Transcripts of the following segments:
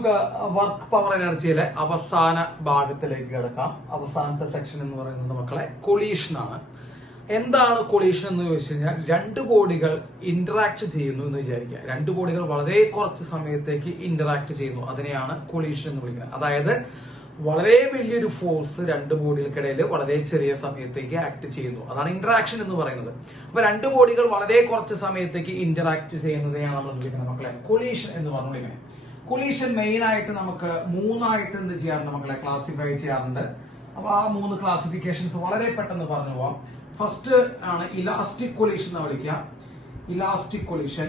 നമുക്ക് work power എനർജിയിലെ അവസാന ഭാഗത്തിലേക്ക് കിടക്കാം. അവസാനത്തെ സെക്ഷൻ എന്ന് പറയുന്നത് മക്കളെ കൊളീഷൻ ആണ്. എന്താണ് കൊളീഷൻ എന്ന് ചോദിച്ചു കഴിഞ്ഞാൽ, രണ്ട് ബോഡികൾ ഇന്ററാക്ട് ചെയ്യുന്നു എന്ന് വിചാരിക്കുക. രണ്ട് ബോഡികൾ വളരെ കുറച്ച് സമയത്തേക്ക് ഇന്ററാക്ട് ചെയ്യുന്നു, അതിനെയാണ് കൊളീഷൻ എന്ന് വിളിക്കുന്നത്. അതായത് വളരെ വലിയൊരു ഫോഴ്സ് രണ്ട് ബോഡികൾക്കിടയിൽ വളരെ ചെറിയ സമയത്തേക്ക് ആക്ട് ചെയ്യുന്നു, അതാണ് ഇന്ററാക്ഷൻ എന്ന് പറയുന്നത്. അപ്പൊ രണ്ട് ബോഡികൾ വളരെ കുറച്ച് സമയത്തേക്ക് ഇന്ററാക്ട് ചെയ്യുന്നതിനെയാണ് നമ്മൾ വിളിക്കുന്നത് മക്കളെ കൊളീഷൻ എന്ന് പറഞ്ഞു വിളിക്കുന്നത്. കൊളീഷൻ മെയിൻ ആയിട്ട് നമുക്ക് മൂന്നായിട്ട് എന്ത് ചെയ്യാറുണ്ട് മക്കളെ, ക്ലാസിഫൈ ചെയ്യാറുണ്ട്. അപ്പൊ ആ മൂന്ന് ക്ലാസിഫിക്കേഷൻസ് വളരെ പെട്ടെന്ന് പറഞ്ഞു പോവാം. ഫസ്റ്റ് ആണ് ഇലാസ്റ്റിക് കൊളീഷൻ എന്ന് വിളിക്കുക. ഇലാസ്റ്റിക് കൊളീഷൻ,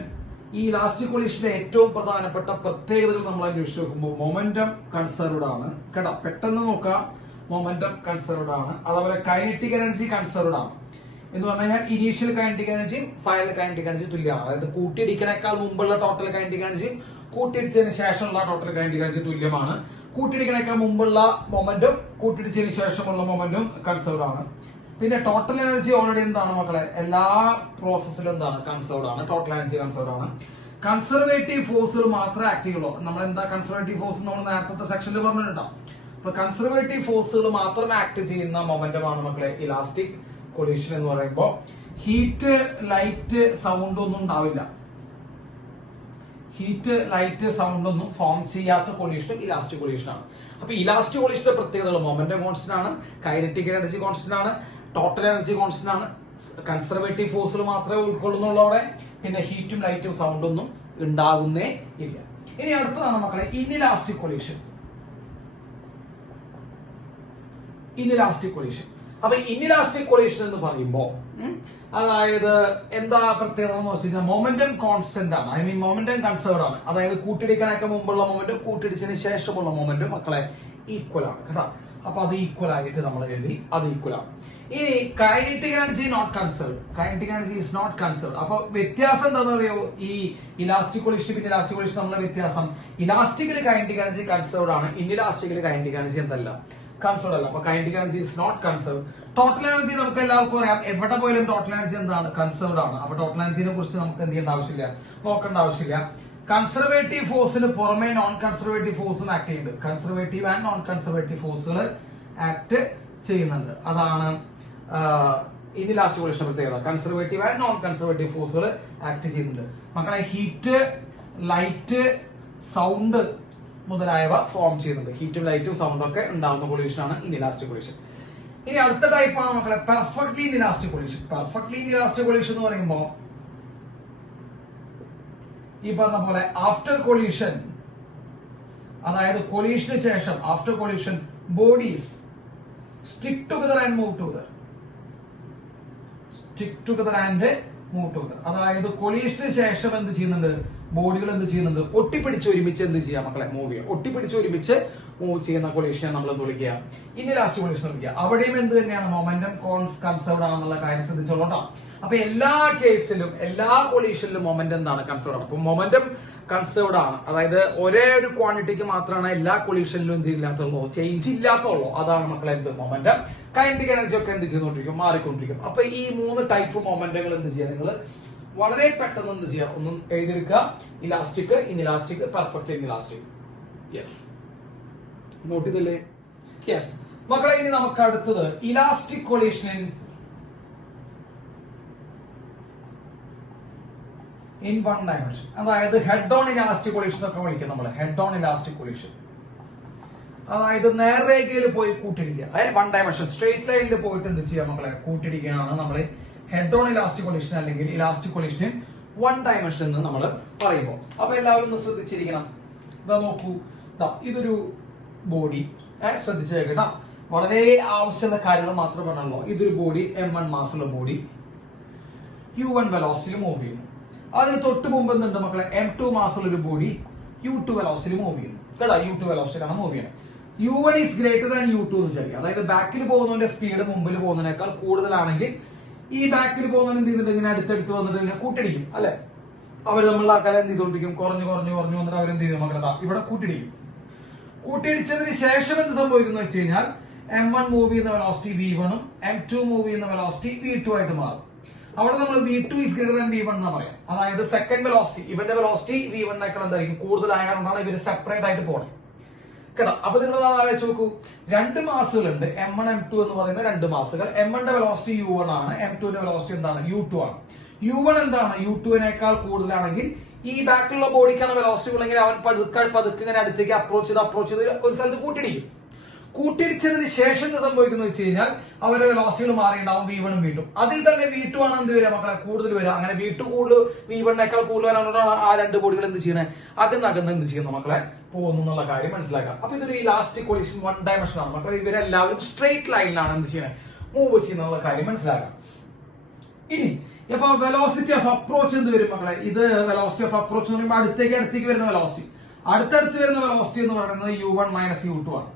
ഈ ഇലാസ്റ്റിക് കൊളീഷന്റെ ഏറ്റവും പ്രധാനപ്പെട്ട പ്രത്യേകതകൾ നമ്മൾ അന്വേഷിച്ച് നോക്കുമ്പോൾ മൊമെന്റം കൺസർവ്ഡ് ആണ് കേട്ടോ. പെട്ടെന്ന് നോക്കാം, മൊമെന്റം കൺസർവ്ഡ് ആണ്. അതുപോലെ കൈനറ്റിക് എനർജി കൺസർവ്ഡ് ആണ് എന്ന് പറഞ്ഞു കഴിഞ്ഞാൽ ഇനീഷ്യൽ കൈനറ്റിക് എനർജിയും ഫൈനൽ കൈനറ്റിക് എനർജിയും തുല്യമാണ്. അതായത് കൂട്ടിയിടിക്കണേക്കാൾ മുമ്പുള്ള ടോട്ടൽ കൈനറ്റിക് എനർജിയും കൂട്ടിയിടിച്ചതിന് ശേഷമുള്ള ടോട്ടൽ കൈനറ്റിക് എനർജി തുല്യമാണ്. കൂട്ടിയിടിക്കണേക്കാൾ മുമ്പുള്ള മൊമെന്റും കൂട്ടിയിടിച്ചതിന് ശേഷമുള്ള മൊമെന്റും കൺസർവ്ഡ് ആണ്. പിന്നെ ടോട്ടൽ എനർജി ഓൾറെഡി എന്താണ് മക്കളെ, എല്ലാ പ്രോസസ്സിലും എന്താണ് കൺസർവ്ഡ് ആണ്. ടോട്ടൽ എനർജി കൺസർവ്ഡ് ആണ്. കൺസർവേറ്റീവ് ഫോഴ്സുകൾ മാത്രമേ ആക്ട് ചെയ്യുള്ളൂ. നമ്മൾ എന്താ കൺസർവേറ്റീവ് ഫോഴ്സ് നമ്മൾ നേരത്തെ സെക്ഷനിൽ പറഞ്ഞിട്ടുണ്ടാവും. അപ്പൊ കൺസർവേറ്റീവ് ഫോഴ്സുകൾ മാത്രം ആക്ട് ചെയ്യുന്ന മൊമെന്റം ആണ് മക്കളെ ഇലാസ്റ്റിക് കൊളീഷൻ എന്ന് പറയുമ്പോൾ. ഹീറ്റ്, ലൈറ്റ്, സൗണ്ട് ഒന്നും ഉണ്ടാവില്ല. ഹീറ്റ്, ലൈറ്റ്, സൗണ്ട് ഒന്നും ഫോം ചെയ്യാത്ത കൊളീഷനും ഇലാസ്റ്റിക് കൊളീഷൻ ആണ്. അപ്പൊ ഇലാസ്റ്റിക് കൊളീഷന്റെ പ്രത്യേകതകൾ മൊമെന്റം കോൺസ്റ്റന്റ് ആണ്, കൈനറ്റിക് എനർജി കോൺസ്റ്റന്റ് ആണ്, ടോട്ടൽ എനർജി കോൺസ്റ്റന്റ് ആണ്, കൺസർവേറ്റീവ് ഫോഴ്സുകൾ മാത്രമേ ഉൾക്കൊള്ളുന്നുള്ളൂ അവിടെ. പിന്നെ ഹീറ്റും ലൈറ്റും സൗണ്ട് ഒന്നും ഉണ്ടാകുന്നേ ഇല്ല. ഇനി അടുത്തതാണ് മക്കളെ ഇൻഇലാസ്റ്റിക് കൊളീഷൻ. Inelastic collision. അപ്പൊ ഇൻഇലാസ്റ്റിക് കൊളീഷൻ എന്ന് പറയുമ്പോ അതായത് എന്താ പ്രത്യേകത എന്ന് വെച്ച് കഴിഞ്ഞാൽ മൊമെന്റം കോൺസ്റ്റന്റ് ആണ്. ഐ മീൻ മൊമെന്റം കൺസർവ്ഡ് ആണ്. അതായത് കൂട്ടിയിടിക്കാനൊക്കെ മുമ്പുള്ള മൊമെന്റും കൂട്ടിയിടിച്ചതിന് ശേഷമുള്ള മൊമെന്റും മക്കളെ ഈക്വൽ ആണ് കേട്ടോ. അപ്പൊ അത് ഈക്വൽ ആയിട്ട് നമ്മൾ എഴുതി, അത് ഈക്വൽ ആണ്. ഇനി kinetic energy not conserved. Kinetic energy is not conserved. അപ്പൊ വ്യത്യാസം എന്താണെന്ന് അറിയോ, ഈ ഇലാസ്റ്റിക് കൊളീഷൻ പിന്നെ ഇലാസ്റ്റിക് കൊളീഷൻ തമ്മിലുള്ള വ്യത്യാസം, ഇലാസ്റ്റിക്കില് കൈനറ്റിക് എനർജി കൺസർവ്ഡ് ആണ്, ഇൻഇലാസ്റ്റിക്കില് കൈനറ്റിക് എനർജി എന്തല്ല, കൺസർവ്ഡ് അല്ല. അപ്പൊ kinetic energy is not conserved. Total energy നമുക്ക് എല്ലാവർക്കും അറിയാം, എവിടെ പോയാലും ടോട്ടൽ എനർജി എന്താണ്, കൺസർവ്ഡ് ആണ്. അപ്പൊ ടോട്ടൽ എനർജിനെ കുറിച്ച് നമുക്ക് എന്ത് ചെയ്യേണ്ട ആവശ്യമില്ല, നോക്കേണ്ട ആവശ്യമില്ല. കൺസർവേറ്റീവ് ഫോഴ്സിന് പുറമെ നോൺ കൺസർവേറ്റീവ് ഫോഴ്സും ആക്ട് ചെയ്യുന്നുണ്ട്. കൺസർവേറ്റീവ് ആൻഡ് നോൺ കൺസർവേറ്റീവ് ഫോഴ്സുകൾ ആക്ട് ചെയ്യുന്നുണ്ട്. അതാണ് ഇൻഇലാസ്റ്റിക് കൊളീഷന്റെ പ്രത്യേകത. കൺസർവേറ്റീവ് ആൻഡ് നോൺ കൺസർവേറ്റീവ് ഫോഴ്സുകൾ ആക്ട് ചെയ്യുന്നുണ്ട്. മക്കളെ ഹീറ്റ്, ലൈറ്റ്, സൗണ്ട് മുതലായവ ഫോം ചെയ്യുന്നുണ്ട്. ഹീറ്റും ലൈറ്റും സൗണ്ടും ഒക്കെ ഉണ്ടാകുന്ന കൊളീഷനാണ് ഇൻഇലാസ്റ്റിക് കൊളീഷൻ. ഇനി അടുത്ത ടൈപ്പാണ് മക്കളെ perfectly inelastic collision. Perfectly inelastic collision എന്ന് പറയുമ്പോൾ ഈ പറഞ്ഞ പോലെ ആഫ്റ്റർ കൊളീഷൻ, അതായത് കൊളീഷന് ശേഷം after collision bodies stick together and move together. Stick together and move together. അതായത് കൊളീഷന് ശേഷം എന്ത് ചെയ്യുന്നുണ്ട്, ബോഡികൾ എന്ത് ചെയ്യുന്നുണ്ട്, ഒട്ടിപ്പിടിച്ച് ഒരുമിച്ച് എന്ത് ചെയ്യാം മക്കളെ, മൂവ് ചെയ്യാം. ഒട്ടിപ്പിടിച്ച് ഒരുമിച്ച് മൂവ് ചെയ്യുന്ന കൊളീഷനെ നമ്മൾ എന്ത് വിളിക്കുക, ഇൻഇലാസ്റ്റിക് കൊളീഷൻ വിളിക്കുക. അവിടെയും എന്ത് തന്നെയാണ്, മൊമെന്റം കൺസർവ്ഡ് ആണെന്നുള്ള കാര്യം ശ്രദ്ധിച്ചോളൂ. അപ്പൊ എല്ലാ കേസിലും എല്ലാ കൊളീഷനിലും മൊമെന്റം എന്താണ്, കൺസർവ്ഡ് ആണ്. അപ്പൊ മൊമെന്റം കൺസർവ്ഡ് ആണ്, അതായത് ഒരേ ഒരു ക്വാണ്ടിറ്റിക്ക് മാത്രമാണ് എല്ലാ കൊളീഷനിലും എന്ത് ഇല്ലാത്തുള്ളൂ, ചേഞ്ച് ഇല്ലാത്തുള്ളൂ. അതാണ് മക്കളെ എന്ത്, മൊമെന്റം. കൈനറ്റിക് എനർജി ഒക്കെ എന്ത് ചെയ്തുകൊണ്ടിരിക്കും, മാറിക്കൊണ്ടിരിക്കും. അപ്പൊ ഈ മൂന്ന് ടൈപ്പ് മൊമെന്റങ്ങൾ എന്ത് ചെയ്യാം, നിങ്ങൾ വളരെ പെട്ടെന്ന് എന്ത് ചെയ്യാം, ഒന്നും എഴുതിയെടുക്കുക. Elastic, inelastic, perfect inelastic. Yes, note ചെയ്തില്ലേ? യെസ് മക്കളെ. ഇനി നമുക്ക് അടുത്തത് elastic collision in one dimension. അതായത് ഹെഡ് ഓൺ ഇലാസ്റ്റിക് കൊളീഷൻ ഒക്കെ വിളിക്കും നമ്മൾ. ഹെഡ് ഓൺ ഇലാസ്റ്റിക് കൊളീഷൻ അതായത് നേർരേഖയിൽ പോയി കൂട്ടിടിക്കുക. വൺ ഡയമെൻഷൻ സ്ട്രേറ്റ് ലൈനിൽ പോയിട്ട് എന്ത് ചെയ്യാം മക്കളെ, കൂട്ടിടിക്കുകയാണ് നമ്മൾ ഹെഡ് ഓൺ ഇലാസ്റ്റിക് കൊളീഷൻ അല്ലെങ്കിൽ ഇലാസ്റ്റിക് കൊളീഷൻ വൺ ഡയമെൻഷൻ എന്ന് നമ്മൾ പറയുമ്പോൾ. അപ്പൊ എല്ലാവരും ഒന്ന് ശ്രദ്ധിച്ചിരിക്കണം. ഇതാ നോക്കൂ, ഇതൊരു ബോഡി, ശ്രദ്ധിച്ചു കേട്ടാ. വളരെ ആവശ്യമുള്ള കാര്യങ്ങൾ മാത്രം പറഞ്ഞല്ലോ. ഇതൊരു ബോഡി, M1 മാസുള്ള ബോഡി U1 വെലോസിറ്റിയിൽ മൂവ് ചെയ്യുന്നു. അതിന് തൊട്ട് മുമ്പ് എന്തുണ്ട് മക്കളെ, M2 മാസുള്ള ഒരു ബോഡി U2 വെലോസിറ്റിയിൽ മൂവ് ചെയ്യുന്നു കേട്ടാ. U2 വെലോസിറ്റിയിലാണ് മൂവ് ചെയ്യുന്നത്. U1 is greater than U2 എന്ന് വിചാരിക്കുക. അതായത് ബാക്കിൽ പോകുന്നതിന്റെ സ്പീഡ് മുമ്പിൽ പോകുന്നതിനേക്കാൾ കൂടുതലാണെങ്കിൽ ഈ ബാക്കിൽ പോകുന്നവൻ എന്ത് ചെയ്യുന്നുണ്ട്, ഇങ്ങനെ അടുത്തടുത്ത് വന്നിട്ട് കൂട്ടിടിക്കും അല്ലെ. അവർ നമ്മളുടെ ആൾക്കാരെ എന്ത് ചെയ്തോണ്ടിരിക്കും, കുറഞ്ഞു കുറഞ്ഞു കുറഞ്ഞു വന്നിട്ട് അവരെന്ത് ചെയ്തു മക്കളെ, ഇവിടെ കൂട്ടിടിക്കും. കൂട്ടിയിടിച്ചതിന് ശേഷം എന്ത് സംഭവിക്കുന്നു വെച്ച് കഴിഞ്ഞാൽ M1 മൂവ് ചെയ്യുന്ന വെലോസിറ്റി V1 ഉം M2 മൂവ് ചെയ്യുന്ന വെലോസിറ്റി V2 ആയിട്ട് മാറും. അവിടെ നമ്മൾ V2 is greater than V1 എന്നാ പറയാം. അതായത് സെക്കൻഡ് വെലോസിറ്റി, ഇവന്റെ വെലോസിറ്റി V1 എന്തായിരിക്കും കൂടുതലായതുകൊണ്ടാണ് ഇവര് സെപ്പറേറ്റ് ആയിട്ട് പോണത് കേട്ടോ. അപ്പൊ നിങ്ങൾ ആലോചിച്ച് നോക്കൂ, രണ്ട് മാസുകളുണ്ട്, M1 M2 എന്ന് പറയുന്ന രണ്ട് മാസുകൾ. M1 ന്റെ വെലോസിറ്റി U1 ആണ്, M2 ന്റെ വെലോസിറ്റി എന്താണ് U2 ആണ്. U1 എന്താണ് U2വിനേക്കാൾ കൂടുതലാണെങ്കിൽ ഈ ബാക്കിലുള്ള ബോഡിക്കാണ് വെലോസിറ്റി ഉള്ളെങ്കിൽ അവൻ പതുക്കെ ഇങ്ങനെ അടുത്തേക്ക് അപ്രോച്ച് ചെയ്ത് ഒരു സ്ഥലത്ത് കൂട്ടിയിടിച്ചതിന് ശേഷം എന്ത് സംഭവിക്കുന്നു വെച്ച് കഴിഞ്ഞാൽ അവരുടെ വെലോസിറ്റികൾ മാറിയിട്ടുണ്ടാവും V1 ഉം V2. അതിൽ തന്നെ V2 ആണ് എന്ത് വരിക മക്കളെ കൂടുതൽ വരിക. അങ്ങനെ V2 കൂടുതൽ V1നേക്കാൾ കൂടുതൽ വരാനാണ് ആ രണ്ട് ബോഡികൾ എന്ത് ചെയ്യണേ അകന്ന് എന്ത് ചെയ്യുന്നു മക്കളെ പോകുന്നു എന്നുള്ള കാര്യം മനസ്സിലാക്കാം. അപ്പൊ ഇതൊരു ഇലാസ്റ്റിക് കൊളീഷൻ വൺ ഡയമെൻഷൻ ആണ് മക്കളെ. ഇവരെല്ലാവരും സ്ട്രെയിറ്റ് ലൈനിലാണ് എന്ത് ചെയ്യണേ മൂവ് ചെയ്യുന്നുള്ള കാര്യം മനസ്സിലാക്കാം. ഇനി അപ്പൊ വെലോസിറ്റി ഓഫ് അപ്രോച്ച് എന്ത് വരും മക്കളെ? ഇത് വെലോസിറ്റി ഓഫ് അപ്രോച്ച് എന്ന് പറയുമ്പോൾ അടുത്തേക്ക് വരുന്ന വെലോസിറ്റി. അടുത്തടുത്ത് വരുന്ന വെലോസിറ്റി എന്ന് പറയുന്നത് U1 മൈനസ് U2 ആണ്.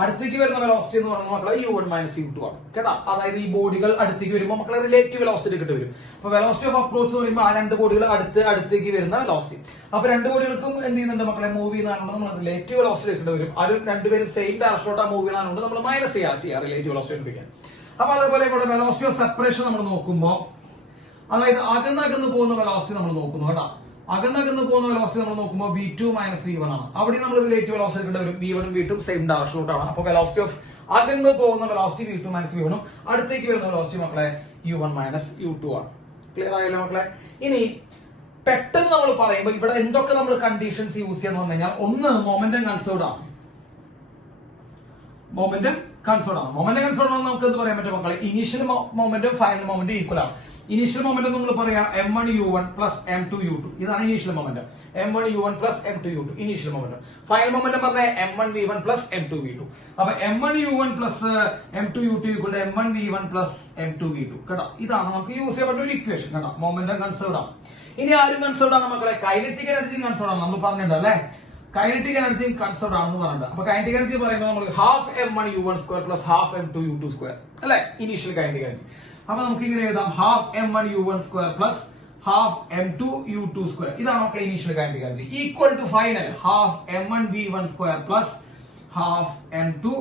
അടുത്തേക്ക് വരുന്ന വെലോസിറ്റി എന്ന് പറയുന്നത് മക്കളെ U1 മൈനസ് U2 ആണ് കേട്ടോ. അതായത് ഈ ബോഡികൾ അടുത്തേക്ക് വരുമ്പോൾ മക്കളെ റിലേറ്റീവ് വെലോസിറ്റി കിട്ടി വരും. അപ്പൊ വെലോസിറ്റി ഓഫ് അപ്രോച്ച് എന്ന് പറയുമ്പോൾ ആ രണ്ട് ബോഡികൾ അടുത്തേക്ക് വരുന്ന വെലോസിറ്റി. അപ്പൊ രണ്ട് ബോഡികൾക്കും എന്ത് ചെയ്യുന്നുണ്ട് മക്കളെ മൂവ് ചെയ്യുന്നതുകൊണ്ട് നമ്മൾ റിലേറ്റീവ് വെലോസിറ്റി കിട്ടി വരും. അത് രണ്ടുപേരും സെയിം ഡയറക്ഷനിലോട്ട് മൂവ് ചെയ്യുന്നതുകൊണ്ട് നമ്മൾ മൈനസ് ചെയ്യാം റിലേറ്റീവ് വെലോസിറ്റി കണ്ടുപിടിക്കാൻ. അപ്പൊ അതേപോലെ ഇവിടെ വെലോസിറ്റി ഓഫ് സെപ്പറേഷൻ നമ്മൾ നോക്കുമ്പോൾ, അതായത് അകന്നകന്ന് പോകുന്ന വെലോസിറ്റി നമ്മൾ നോക്കുന്നു കേട്ടോ. അകന്നകന്ന് പോകുന്ന വെലോസിറ്റി നമ്മൾ നോക്കുമ്പോൾ V2 മൈനസ് V1 ആണ്. അവിടെ നമ്മൾ റിലേറ്റീവ് വെലോസിറ്റി കിട്ടുന്ന ഒരു V1 ഉം V2 സെയിം ഡയറക്ഷനിലോട്ടാണ്. അപ്പൊ വെലോസിറ്റി ഓഫ് അകന്ന് പോകുന്ന വെലോസിറ്റി V2 മൈനസ് V1 ഉം അടുത്തേക്ക് വരുന്ന വെലോസിറ്റി മക്കളെ U1 മൈനസ് U2 ആണ്. ക്ലിയർ ആയല്ലോ മക്കളെ? ഇനി പെട്ടെന്ന് നമ്മൾ പറയുമ്പോൾ ഇവിടെ എന്തൊക്കെ നമ്മൾ കണ്ടീഷൻസ് യൂസ് ചെയ്യാന്ന് പറഞ്ഞു കഴിഞ്ഞാൽ, ഒന്ന് മൊമെന്റം കൺസേർവ്ഡ് ആണ്. മൊമെന്റം കൺസേർവ്ഡ് ആണ് നമുക്ക് എന്ത് പറയാൻ പറ്റും മക്കളെ? Initial momentum final momentum equal ആണ്. ഇനീഷ്യൽ മൊമെന്റം നമ്മൾ പറയാം M1 U1 plus M2 U2. ഇതാണ് initial momentum. M1 U1 plus M2 U2 initial momentum. Final momentum പറഞ്ഞാൽ M1 V1 plus M2 V2. അപ്പൊ M1 U1 plus M2 U2 equal to M1 V1 plus M2 V2 കേട്ടോ. ഇതാണ് നമുക്ക് use ചെയ്യാൻ പറ്റുന്ന ഒരു equation കേട്ടോ. മൊമെന്റം കൺസേർവ്ഡ് ആണ്. ഇനി ആരും കൺസേർവ്ഡ് ആണ് മക്കളെ? കൈനറ്റിക് എനർജിയും കൺസേർവ്ഡ് ആണ്. നമ്മൾ പറഞ്ഞിട്ടുണ്ട് അല്ലെ, കൈനറ്റിക് എനർജിയും കൺസേർവ്ഡ് ആണെന്ന് പറഞ്ഞിട്ടുണ്ട്. അപ്പൊ കൈനറ്റിക് എനർജി പറയുമ്പോൾ നമ്മൾ half M1 U1 square plus half M2 U2 square അല്ലെ ഇനീഷ്യൽ കൈനറ്റിക് എനർജി. അപ്പൊ നമുക്ക് ഇങ്ങനെ എഴുതാം, half M1 U1 square plus half M2 U2 square. ഇതാണ് നമുക്ക് initial kinetic energy. Equal to final half M1 V1 square plus half M2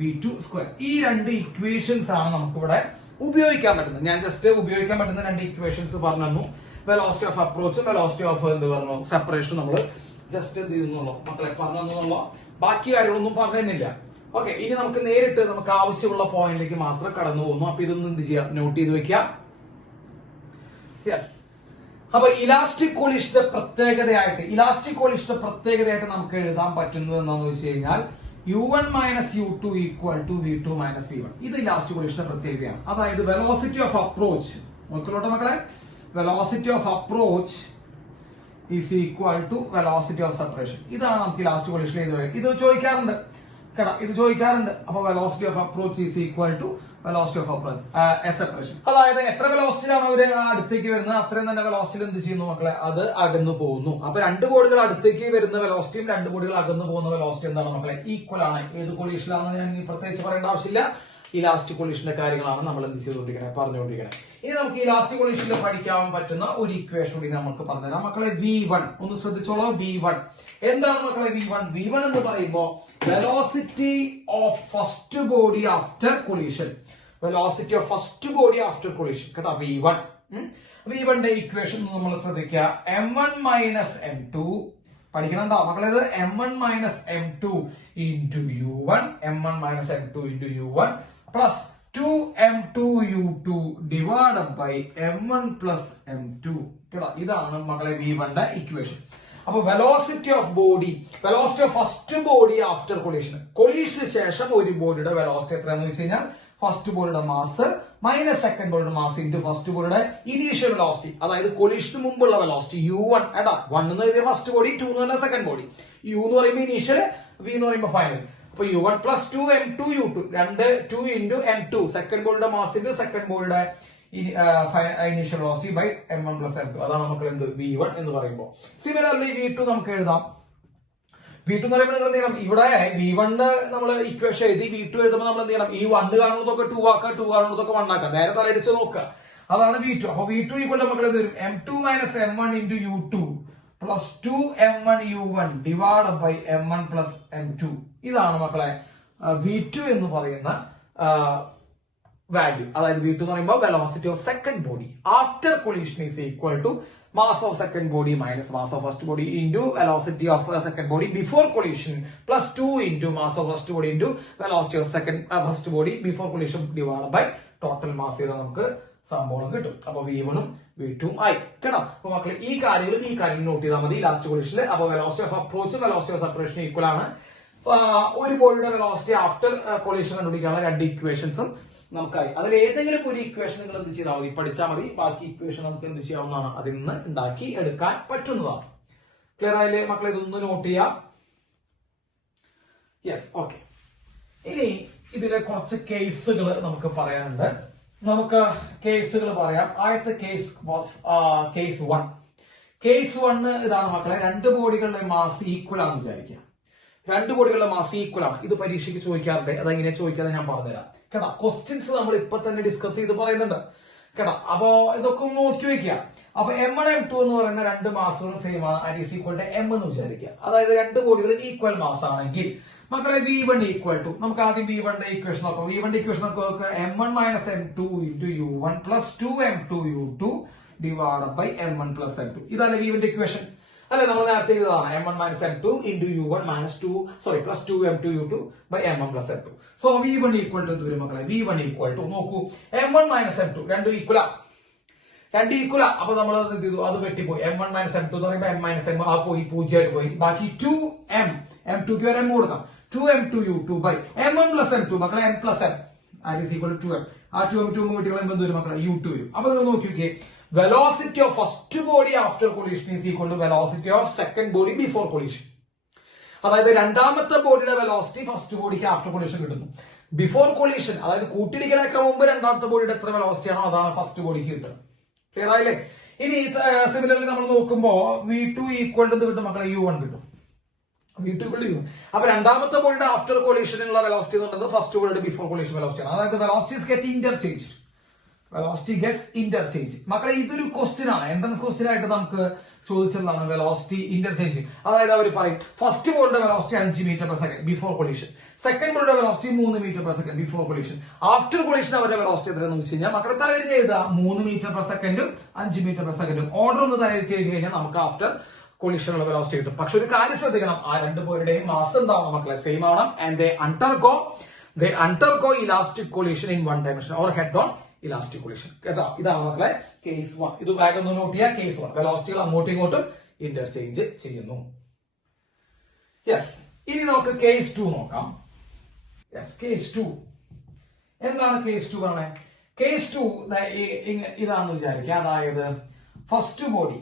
V2 square. ഈ രണ്ട് equations ആണ് നമുക്ക് ഇവിടെ ഉപയോഗിക്കാൻ പറ്റുന്നത്. ഞാൻ ജസ്റ്റ് ഉപയോഗിക്കാൻ പറ്റുന്ന രണ്ട് ഇക്വേഷൻസ് പറഞ്ഞു തന്നു. വെലോസിറ്റി ഓഫ് അപ്രോച്ചും വെലോസിറ്റി ഓഫ് എന്ത് പറഞ്ഞു സെപ്പറേഷൻ നമ്മൾ ജസ്റ്റ് എന്ത് ചെയ്യുന്നുള്ളൂ മക്കളെ പറഞ്ഞു. ബാക്കി കാര്യങ്ങളൊന്നും പറഞ്ഞില്ല. ഓക്കെ, ഇനി നമുക്ക് നേരിട്ട് നമുക്ക് ആവശ്യമുള്ള പോയിന്റിലേക്ക് മാത്രം കടന്നു പോകുന്നു. അപ്പൊ ഇതൊന്നും എന്ത് ചെയ്യാം, നോട്ട് ചെയ്ത് വെക്കാം. യെസ്. അപ്പൊ ഇലാസ്റ്റിക് കൊളീഷന്റെ പ്രത്യേകതയായിട്ട് നമുക്ക് എഴുതാൻ പറ്റുന്നത് എന്താണെന്ന് വെച്ച് കഴിഞ്ഞാൽ U1 minus U2 equal to V2 minus V1. ഇത് ഇലാസ്റ്റിക് കൊളീഷന്റെ പ്രത്യേകതയാണ്. അതായത് വെലോസിറ്റി ഓഫ് അപ്രോച്ച് നോക്കിക്കോട്ടെ മക്കളെ, velocity of approach is equal to velocity of separation. ഇതാണ് നമുക്ക് ഇലാസ്റ്റിക് കൊളീഷൻ ഇത് ചോദിക്കാറുണ്ട് കേട്ടോ. ഇത് ചോദിക്കാറുണ്ട്. അപ്പൊ velocity of approach is equal to velocity of approach separation. അതായത് എത്ര വെലോസിറ്റിയാണ് അവര് അടുത്തേക്ക് വരുന്നത് അത്രയും തന്നെ വെലോസിറ്റി എന്ത് ചെയ്യുന്നു മക്കളെ, അത് അകന്നു പോകുന്നു. അപ്പൊ രണ്ട് ബോഡികൾ അടുത്തേക്ക് വരുന്ന വെലോസിറ്റിയും രണ്ട് ബോഡികൾ അകന്നു പോകുന്ന വെലോസിറ്റി എന്താണ് മക്കളെ, ഈക്വൽ ആണ്. ഏത് കൊളീഷനാണെന്ന് ഞാൻ പ്രത്യേകിച്ച് പറയേണ്ട ആവശ്യമില്ല. ഇലാസ്റ്റിക് കൊളീഷന്റെ കാര്യങ്ങളാണ് നമ്മൾ എന്ത് ചെയ്തുകൊണ്ടിരിക്കുന്നത് പറഞ്ഞുകൊണ്ടിരിക്കുന്നത്. ഇനി നമുക്ക് ഇലാസ്റ്റിക് കൊളീഷനിൽ പഠിക്കാൻ പറ്റുന്ന ഒരു ഇക്വേഷൻ കൂടി നമുക്ക് പറഞ്ഞുതരാം മക്കളെ. V1 ഒന്ന് ശ്രദ്ധിച്ചോളൂ. V1 എന്താണ് മക്കളെ? V1 എന്ന് പറയുമ്പോൾ velocity of first body after collision. Velocity of first body after collision കേട്ടോ. V1ന്റെ ഇക്വേഷൻ നമ്മൾ ശ്രദ്ധിക്കുക. M1 മൈനസ് M2 പഠിക്കണുണ്ടോ മക്കളെ? ഇത് M1 minus M2 into U1, M1 minus M2 into U1 plus 2M2 U2 divided by M1 plus M2 കേട്ടോ. ഇതാണ് മക്കളെ V1ന്റെ equation. അപ്പൊ velocity of first body after കൊളീഷന് ശേഷം ഒരു ബോഡിയുടെ വെലോസിറ്റി എത്രയാണെന്ന് വെച്ച് കഴിഞ്ഞാൽ ഫസ്റ്റ് ബോഡിയുടെ മാസ് മൈനസ് സെക്കൻഡ് ബോഡിയുടെ മാസ് ഇൻറ്റു ഫസ്റ്റ് ബോഡിയുടെ ഇനീഷ്യൽ വെലോസിറ്റി. അതായത് കൊളീഷന് മുമ്പുള്ള വെലോസിറ്റി U1 എടാ 1 എന്ന് എഴുതിയ ഫസ്റ്റ് ബോഡി, 2 എന്ന് പറഞ്ഞാൽ സെക്കൻഡ് ബോഡി, U എന്ന് പറയുമ്പോൾ ഇനീഷ്യൽ, V എന്ന് പറയുമ്പോൾ ഫൈനൽ. അപ്പൊ U1 plus 2M2 U2 2 into M2 second ബോഡിയുടെ മാസ് ഇൻറ്റു സെക്കൻഡ് ബോഡിയുടെ initial velocity by M1 plus M2. അതാണ് നമുക്ക് എന്ത് V1 എന്ന് പറയുമ്പോൾ. സിമിലർലി V2 നമുക്ക് എഴുതാം. V2 എന്ന് പറയുമ്പോൾ നിങ്ങൾ എന്ത് ചെയ്യണം, ഇവിടെ V1 നമ്മൾ ഇക്വേഷൻ എഴുതി, V2 എഴുതുമ്പോൾ നമ്മൾ എന്ത് ചെയ്യണം, ഈ 1 കാണുന്നതൊക്കെ 2 ആക്കുക, 2 കാണുന്നതൊക്കെ 1 ആക്കുക, നേരെ തലടിച്ച് നോക്കുക. അതാണ് V2. അപ്പൊ V2 ഈക്വൽ നമുക്ക് എന്ത് വരും, M2 minus M1 into U2 plus 2M1 U1 divide by M1 plus M2. ഇതാണ് മക്കളെ V2 എന്ന് പറയുന്ന വാല്യൂ, അതായത് v2 എന്ന് പറയുമ്പോൾ velocity of second body after collision is equal to mass of second body minus mass of first body into velocity of second body before collision plus 2 into mass of first body into velocity of first body before collision divided by total mass ചെയ്താൽ നമുക്ക് സംഭവം കിട്ടും. അപ്പൊ v1 ഉം v2 ആയി കേട്ടോ. അപ്പൊ മക്കളെ ഈ കാര്യങ്ങൾ നോട്ട് ചെയ്താൽ മതി ലാസ്റ്റ് കൊളീഷനിൽ. അപ്പൊ വെലോസിറ്റി ഓഫ് അപ്രോച്ചും വെലോസിറ്റി ഓഫ് സെപ്പറേഷൻ ഈക്വൽ ആണ്. ഒരു ബോഡിയുടെ വെലോസിറ്റി ആഫ്റ്റർ കൊളീഷൻ കണ്ടുപിടിക്കാനുള്ള രണ്ട് ഇക്വേഷൻസും നമുക്കായി. അതിൽ ഏതെങ്കിലും ഒരു ഇക്വേഷൻ നിങ്ങൾ എന്ത് ചെയ്താൽ മതി, പഠിച്ചാൽ മതി. ബാക്കി ഇക്വേഷൻ നമുക്ക് എന്ത് ചെയ്യാവുന്നതാണ്, അതിൽ നിന്ന് ഉണ്ടാക്കി എടുക്കാൻ പറ്റുന്നതാണ്. ക്ലിയർ ആയില്ലേ മക്കളെ? ഇതൊന്ന് നോട്ട് ചെയ്യാം. Yes, okay. ഇനി ഇതിലെ കുറച്ച് കേസുകൾ നമുക്ക് പറയാനുണ്ട്. നമുക്ക് കേസുകൾ പറയാം. ആദ്യത്തെ കേസ് കേസ് 1. കേസ് 1 ഇതാണ് മക്കളെ. രണ്ട് ബോഡികളുടെ മാസ് ഈക്വൽ ആണെന്ന് വിചാരിക്കുക. രണ്ട് ബോഡികളുടെ മാസ് ഈക്വൽ ആണ്. ഇത് പരീക്ഷയ്ക്ക് ചോദിക്കാറുണ്ട്. അതെങ്ങനെ ചോദിക്കാതെ ഞാൻ പറഞ്ഞുതരാം കേട്ടോ. ക്വസ്റ്റ്യൻസ് നമ്മൾ ഇപ്പൊ തന്നെ ഡിസ്കസ് ചെയ്ത് പറയുന്നുണ്ട് കേട്ടോ. അപ്പൊ ഇതൊക്കെ നോക്കി വെക്കുക. അപ്പൊ M1 M2 എന്ന് പറയുന്ന രണ്ട് മാസുകളും സെയിം ആണ്. And is equal to M എന്ന് വിചാരിക്കുക. അതായത് രണ്ട് ബോഡികൾ ഈക്വൽ മാസ് ആണെങ്കിൽ മക്കളെ v1 ഈക്വൽ ടു, നമുക്ക് ആദ്യം v1 ന്റെ ഇക്വേഷൻ നോക്കാം. v1 ഇക്വേഷൻ നോക്കുക. M1 minus M2 into U1 plus 2M2 U2 divide by M1 plus M2. ഇതാണ് v1 ന്റെ ഇക്വേഷൻ അല്ലെ? നമ്മൾ നേരത്തെ ചെയ്തതാണ്. M1 minus M2 into U1 minus plus 2M2 U2 by M1 plus M2. So v1 equal to ദൂരം മക്കളെ. v1 equal to നോക്കൂ, M1 minus M2 രണ്ടും ഈക്വലാ. അപ്പൊ നമ്മൾ എന്ത് ചെയ്തു, അത് വെട്ടിപ്പോയി. M1 മൈനസ് M2 എന്ന് പറയുമ്പോൾ M മൈനസ് M ആ പോയി, പൂജ്യമായിട്ട് പോയി. ബാക്കി 2M, M2ക്ക് വരെ M കൊടുക്കാം. 2M2 U2 by M1 plus M2 മക്കളെ M plus M and is equal to 2M. ആ 2M2 വീട്ടിൽ എന്ത് വരും മക്കളെ? U2 വരും. അപ്പൊ നിങ്ങൾ നോക്കി നോക്കിയേ, velocity of first body after collision is equal to velocity of second body before collision. അതായത് രണ്ടാമത്തെ ബോഡിയുടെ വെലോസിറ്റി ഫസ്റ്റ് ബോഡിക്ക് ആഫ്റ്റർ കൊളീഷൻ കിട്ടുന്നു. ബിഫോർ കൊളീഷൻ അതായത് കൂട്ടിടിക്കലൊക്കെ മുമ്പ് രണ്ടാമത്തെ ബോഡിയുടെ എത്ര വെലോസിറ്റി ആണോ അതാണ് ഫസ്റ്റ് ബോഡിക്ക് കിട്ടുന്നത്. ക്ലിയർ ആയില്ലേ? ഇനി സിമിലർലി നമ്മൾ നോക്കുമ്പോൾ v2 ഈക്വൽ ടു കിട്ടും മക്കളെ, U1 കിട്ടും. v2 U. അപ്പൊ രണ്ടാമത്തെ ബോഡിയുടെ ആഫ്റ്റർ കൊളീഷനുള്ള വെലോസിറ്റി എന്നുള്ളത് ഫസ്റ്റ് ബോഡിയുടെ ബിഫോർ കൊളീഷൻ വെലോസിറ്റി ആണ്. അതായത് velocities get interchange. Velocity gets interchange. മക്കളെ ഇതൊരു ക്വസ്റ്റ്യൻ ആണ്, എൻട്രൻസ് ക്വസ്റ്റ്യൻ ആയിട്ട് നമുക്ക് ചോദിച്ചിട്ടുള്ളതാണ് വെലോസിറ്റി ഇന്റർചേഞ്ച്. അതായത് അവർ പറയും ഫസ്റ്റ് ബോഡിയുടെ velocity 5 metre per second before collision, second ബോഡിയുടെ velocity 3 metre per second before collision. After collision അവരുടെ വെലോസിറ്റി എത്രയാണെന്ന് വെച്ച് കഴിഞ്ഞാൽ മക്കളെ തലതിരിച്ച് എഴുതുക. 3 മീറ്റർ പെർ സെക്കൻഡും 5 മീറ്റർ പെർ സെക്കൻഡും ഓർഡർ ഒന്ന് തലതിരിച്ച് എഴുതി കഴിഞ്ഞാൽ നമുക്ക് ആഫ്റ്റർ കൊളീഷനുള്ള വെലോസിറ്റി കിട്ടും. പക്ഷെ ഒരു കാര്യം ശ്രദ്ധിക്കണം, ആ രണ്ട് പേരുടെയും മാസ് എന്താവണം മക്കളെ? സെയിം ആണ്. And they undergo elastic collision in one dimension or head on elastic collision കേട്ടോ. ഇതാണ് മക്കളെ കേസ് 1. ഇത് വേഗം ഒന്ന് നോട്ട് ചെയ്യാം. കേസ് 1 വെലോസിറ്റികൾ അങ്ങോട്ടും ഇങ്ങോട്ടും ഇന്റർചേഞ്ച് ചെയ്യുന്നു. യെസ്, ഇനി നമുക്ക് കേസ് 2 നോക്കാം. യെസ്, കേസ് 2 എന്താണ് കേസ് 2 പറഞ്ഞേ? കേസ് 2 ഇതാണെന്ന് വിചാരിക്കുക. അതായത് ഫസ്റ്റ് ബോഡി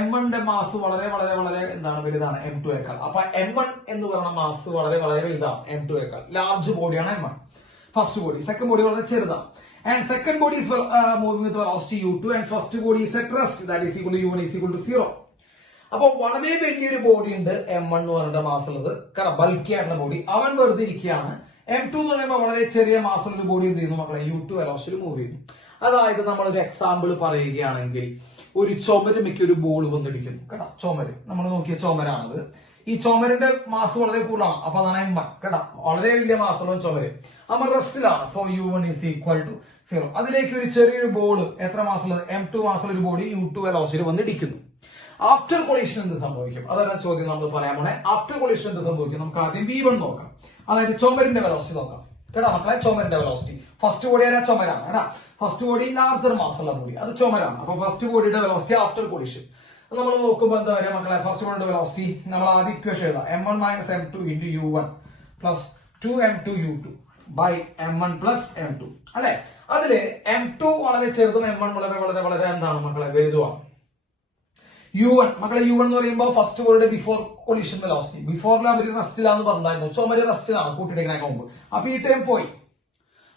M1 ന്റെ മാസ് വളരെ വളരെ വളരെ എന്താണ് വലുതാണ് M2യേക്കാൾ. അപ്പൊ M1 എന്ന് പറയുന്ന മാസ് വളരെ വളരെ വലുതാണ് M2യേക്കാൾ. ലാർജ് ബോഡിയാണ് M1 first body. Second body വളരെ ചെറുതാണ്. And second body is moving with velocity U2 and first body is at rest that is equal to U1 is equal to 0. അപ്പൊ വളരെ വലിയൊരു ബോഡി ഉണ്ട് M1 എന്ന് പറയുന്ന മാസ് ഉള്ളത്, കാരണം ബൾക്കി ആയിട്ടുള്ള ബോഡി. അവൻ വെറുതെ ഇരിക്കുകയാണ്. M2 എന്ന് പറയുമ്പോൾ വളരെ ചെറിയ മാസുള്ള ഒരു ബോഡി എന്ത് ചെയ്യുന്നു മക്കളെ? U2 വെലോസിറ്റി മൂവ് ചെയ്യുന്നു. അതായത് നമ്മളൊരു എക്സാമ്പിൾ പറയുകയാണെങ്കിൽ ഒരു ചുമരുമയ്ക്ക് ഒരു ബോൾ വന്നിടിക്കുന്നു കേട്ടോ. ചുമര് നമ്മൾ നോക്കിയ ചുമരാണത്. ഈ ചുമരിന്റെ മാസ് വളരെ കൂടുതലാണ്. അപ്പൊ അതാണ് M1 കേട്ടോ. വളരെ വലിയ മാസുള്ള ചുമര്. അവൻ റെസ്റ്റിലാണ്. So U1 is equal to 0. അതിലേക്ക് ഒരു ചെറിയൊരു ബോൾ എത്ര മാസുള്ളത്? M2 മാസുള്ള ഒരു ബോഡി U2 വെലോസിറ്റി വന്നിടിക്കുന്നു. ആഫ്റ്റർ കൊളീഷൻ എന്ത് സംഭവിക്കും? അതാണ് ചോദ്യം നമ്മൾ പറയാൻ പോണേ. ആഫ്റ്റർ കൊളീഷൻ എന്ത് സംഭവിക്കും? നമുക്ക് ആദ്യം v1 നോക്കാം. അതായത് ചുമരിന്റെ വെലോസിറ്റി നോക്കാം കേട്ടോ മക്കളെ. ചുമരിന്റെ വെലോസിറ്റി ഫസ്റ്റ് ബോഡി ആരാ? ചുമരാണ് കേട്ടോ. ഫസ്റ്റ് ബോഡി ലാർജർ മാസ് ഉള്ള ബോഡി, അത് ചുമരാണ്. അപ്പൊ ഫസ്റ്റ് ബോഡിയുടെ വെലോസിറ്റി ആഫ്റ്റർ കൊളീഷൻ നമ്മൾ നോക്കുമ്പോൾ എന്താ പറയാ മക്കളെ? ഫസ്റ്റ് ബോഡിയുടെ വെലോസിറ്റി നമ്മൾ ആദ്യം ഇക്വേഷൻ എഴുതാം. M1 minus M2 into U1 plus 2M2 U2 by M1 plus M2 അല്ലെ? അതില് M2 വളരെ ചെറുതും M1 വളരെ വളരെ വളരെ എന്താണ് മക്കളെ? വലുതുമാണ്. U1 മക്കളെ U1 എന്ന് പറയുമ്പോൾ ഫസ്റ്റ് ബോഡിയുടെ ബിഫോർ കൊളീഷൻ വെലോസിറ്റി. ബിഫോറിൽ അവർ റെസ്റ്റിലാന്ന് പറഞ്ഞിട്ടുണ്ടായിരുന്നു. ചുമര് റെസ്റ്റിലാണ് കൂട്ടിയിടേക്ക് മുമ്പ്. അപ്പൊ ഈ ടൈം പോയി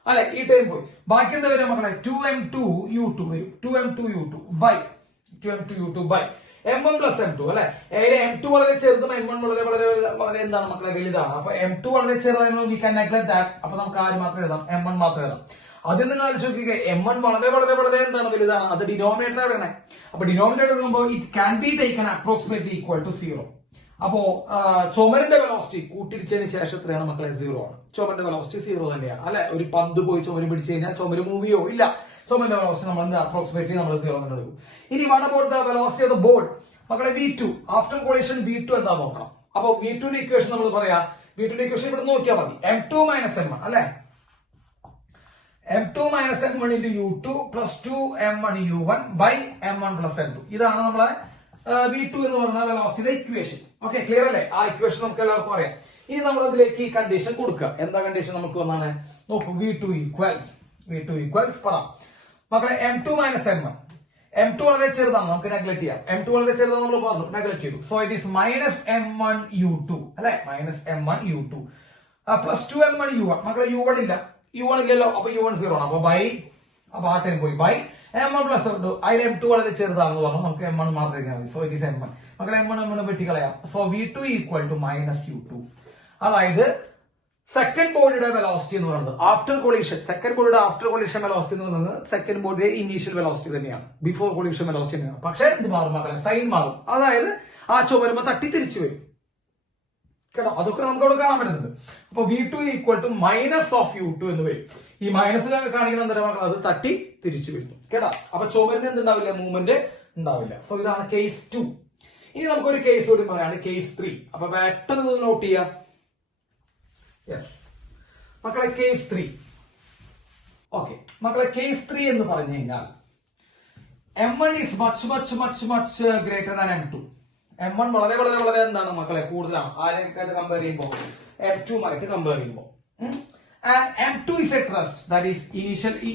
അല്ലെ? ഈ ടൈം പോയി. ബാക്കി എന്താ വരും മക്കളെ? 2M2 U2 വരും. 2M2 U2 by M1 plus M2 അല്ലെ? M2 വളരെ ചെറുതും M1 വളരെ വളരെ വളരെ എന്താണ് മക്കളെ? വലുതാണ്. അപ്പൊ M2 വളരെ ചെറുതായിരുന്നു. We can neglect that. അപ്പൊ നമുക്ക് ആര് മാത്രം എഴുതാം? M1 മാത്രം എഴുതാം. അതിൽ നിങ്ങൾ ആലോചിക്കുക, M1 വളരെ വളരെ വളരെ എന്താണ്? വലുതാണ്. അത് ഡിനോമിനേറ്റർ വരണേ. അപ്പൊ ഡിനോമിനേറ്റർ വരുമ്പോൾ it can be taken approximately equal to 0. അപ്പോ ചുമരിന്റെ വെലോസിറ്റി കൂട്ടിടിച്ചതിന് ശേഷം എത്രയാണ് മക്കളെ? 0 ആണ്. ചുമരിന്റെ വെലോസിറ്റി 0 തന്നെയാണ് അല്ലെ. ഒരു പന്ത് പോയി ചുമര് പിടിച്ചു കഴിഞ്ഞാൽ ചുമര് മൂവ് ചെയ്യോ? ഇല്ല. ചുമരിന്റെ വെലോസിറ്റി നമ്മൾ അപ്രോക്സിമേറ്റ്ലി നമ്മൾ 0 തന്നെ എടുക്കും. ഇനി what about the velocity of the ball? മക്കളെ V2 ആഫ്റ്റർ കൊളീഷൻ V2 എന്താ നോക്കണം. അപ്പൊ V2 ന്റെ ഇക്വേഷൻ നമ്മൾ പറയാ. V2 ന്റെ ഇക്വേഷൻ ഇവിടെ നോക്കിയാൽ മതി. M2 - M1 അല്ലെ. M2 - M1 into U2 plus 2M1 U1 by M1 plus M2. ഇതാണ് നമ്മളെ V2 എന്ന് പറഞ്ഞ വെലോസിറ്റിയുടെ ഇക്വേഷൻ. ഓക്കെ, ക്ലിയർ അല്ലേ? ആ ഇക്വേഷൻ നമുക്ക് എല്ലാവർക്കും അറിയാം. ഇനി നമ്മൾ അതിലേക്ക് ഈ കണ്ടീഷൻ കൊടുക്കുക. എന്താ കണ്ടീഷൻ നമുക്ക് വന്നാണ്? നോക്കൂ, V2 ഈക്വൽസ് പറ മക്കളെ M2 - M1. M2 വളരെ ചെറുതാണ്, നമുക്ക് നെഗ്ലക്ട് ചെയ്യാം. M2 വളരെ ചെറുതാണ് നമ്മൾ പറഞ്ഞു, നെഗ്ലക്ട് ചെയ്തു. So it is -M1 U2 അല്ലെ. -M1 U2 plus 2M1 U1. മക്കളെ U1 ഇല്ല, U1 ഇല്ലല്ലോ. അപ്പൊ U1 0 ആണ്. അപ്പൊ ആ ടൈം പോയി ബൈ M1 പ്ലസ് M2. അതിൽ M2 വളരെ ചെറുതാണെന്ന് പറഞ്ഞു, നമുക്ക് M1 മാത്രം എഴുതിയാൽ മതി. So it is M1. മക്കളെ M1 വെട്ടിക്കളയാം. So V2 equal to -U2. അതായത് സെക്കൻഡ് ബോഡിയുടെ വെലോസിറ്റി എന്ന് പറയുന്നത് ആഫ്റ്റർ കൊളീഷൻ, സെക്കൻഡ് ബോഡിയുടെ ആഫ്റ്റർ കൊളീഷൻ വെലോസിറ്റി എന്ന് പറയുന്നത് സെക്കൻഡ് ബോഡിയുടെ ഇനീഷ്യൽ വെലോസിറ്റി തന്നെയാണ്, ബിഫോർ കൊളീഷൻ വെലോസിറ്റി തന്നെയാണ്. പക്ഷെ ഇത് മാറും മക്കളെ, സൈൻ മാറും. അതായത് ആ ചുമരുമ്പോ തട്ടി തിരിച്ചു വരും കേട്ടോ. അതൊക്കെ നമുക്ക് അവിടെ കാണാൻ പറ്റുന്നുണ്ട്. അപ്പൊ V2 ഈക്വൽ ടു -U2 എന്ന് വരും. ഈ മൈനസ് കാണിക്കുന്ന എന്താ മക്കൾ? അത് തട്ടി തിരിച്ചു വരുന്നു കേട്ടോ. അപ്പൊ ചുമരിന് എന്തുണ്ടാവില്ല? മൂവ്മെന്റ് ഉണ്ടാവില്ല. സോ ഇതാണ് കേസ് 2. ഇനി നമുക്കൊരു കേസ് കൂടി പറയാണ്, കേസ് 3. അപ്പൊ പെട്ടെന്ന് നോട്ട് ചെയ്യാം. യെസ് മക്കളെ, കേസ് 3. ഓക്കെ മക്കളെ, കേസ് 3 എന്ന് പറഞ്ഞു കഴിഞ്ഞാൽ M1 is much greater than M2. M1 വളരെ വളരെ വളരെ എന്താണ് മക്കളെ? കൂടുതലാണ്. ആരെയൊക്കെ കമ്പയർ ചെയ്യുമ്പോൾ M2 ആയിട്ട് കമ്പയർ ചെയ്യുമ്പോൾ. And M2 is at rest, that is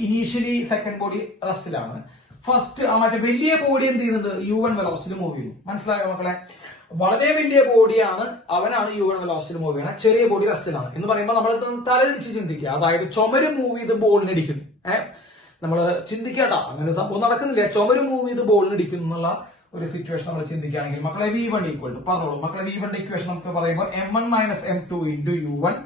initially second body റെസ്റ്റിലാണ്. ഫസ്റ്റ് മറ്റേ വലിയ ബോഡി എന്ത് ചെയ്യുന്നുണ്ട്? U1 വെലോസിറ്റി മൂവ് ചെയ്യുന്നു. മനസ്സിലായോ മക്കളെ? വളരെ വലിയ ബോഡിയാണ്, അവനാണ് U1 വെലോസിറ്റി മൂവ് ചെയ്യണം. ചെറിയ ബോഡി റെസ്റ്റിലാണ് എന്ന് പറയുമ്പോൾ നമ്മൾ തലതിരിച്ച് ചിന്തിക്കുക. അതായത് ചുമര് മൂവ് ചെയ്ത് ബോളിന് ഇടിക്കുന്നു. നമ്മള് ചിന്തിക്കട്ടോ, അങ്ങനെ സംഭവം നടക്കുന്നില്ല. ചുമര് മൂവ് ചെയ്ത് ബോളിന് ഇടിക്കുന്നു എന്നുള്ള ഒരു സിറ്റുവേഷൻ നമ്മൾ ചിന്തിക്കുകയാണെങ്കിൽ മക്കളെ V1 ഈക്വൽ ടു പറഞ്ഞോളൂ മക്കളെ. V1 ന്റെ ഇക്വേഷൻ നമുക്ക് പറയുമ്പോൾ M1 - M2 into U1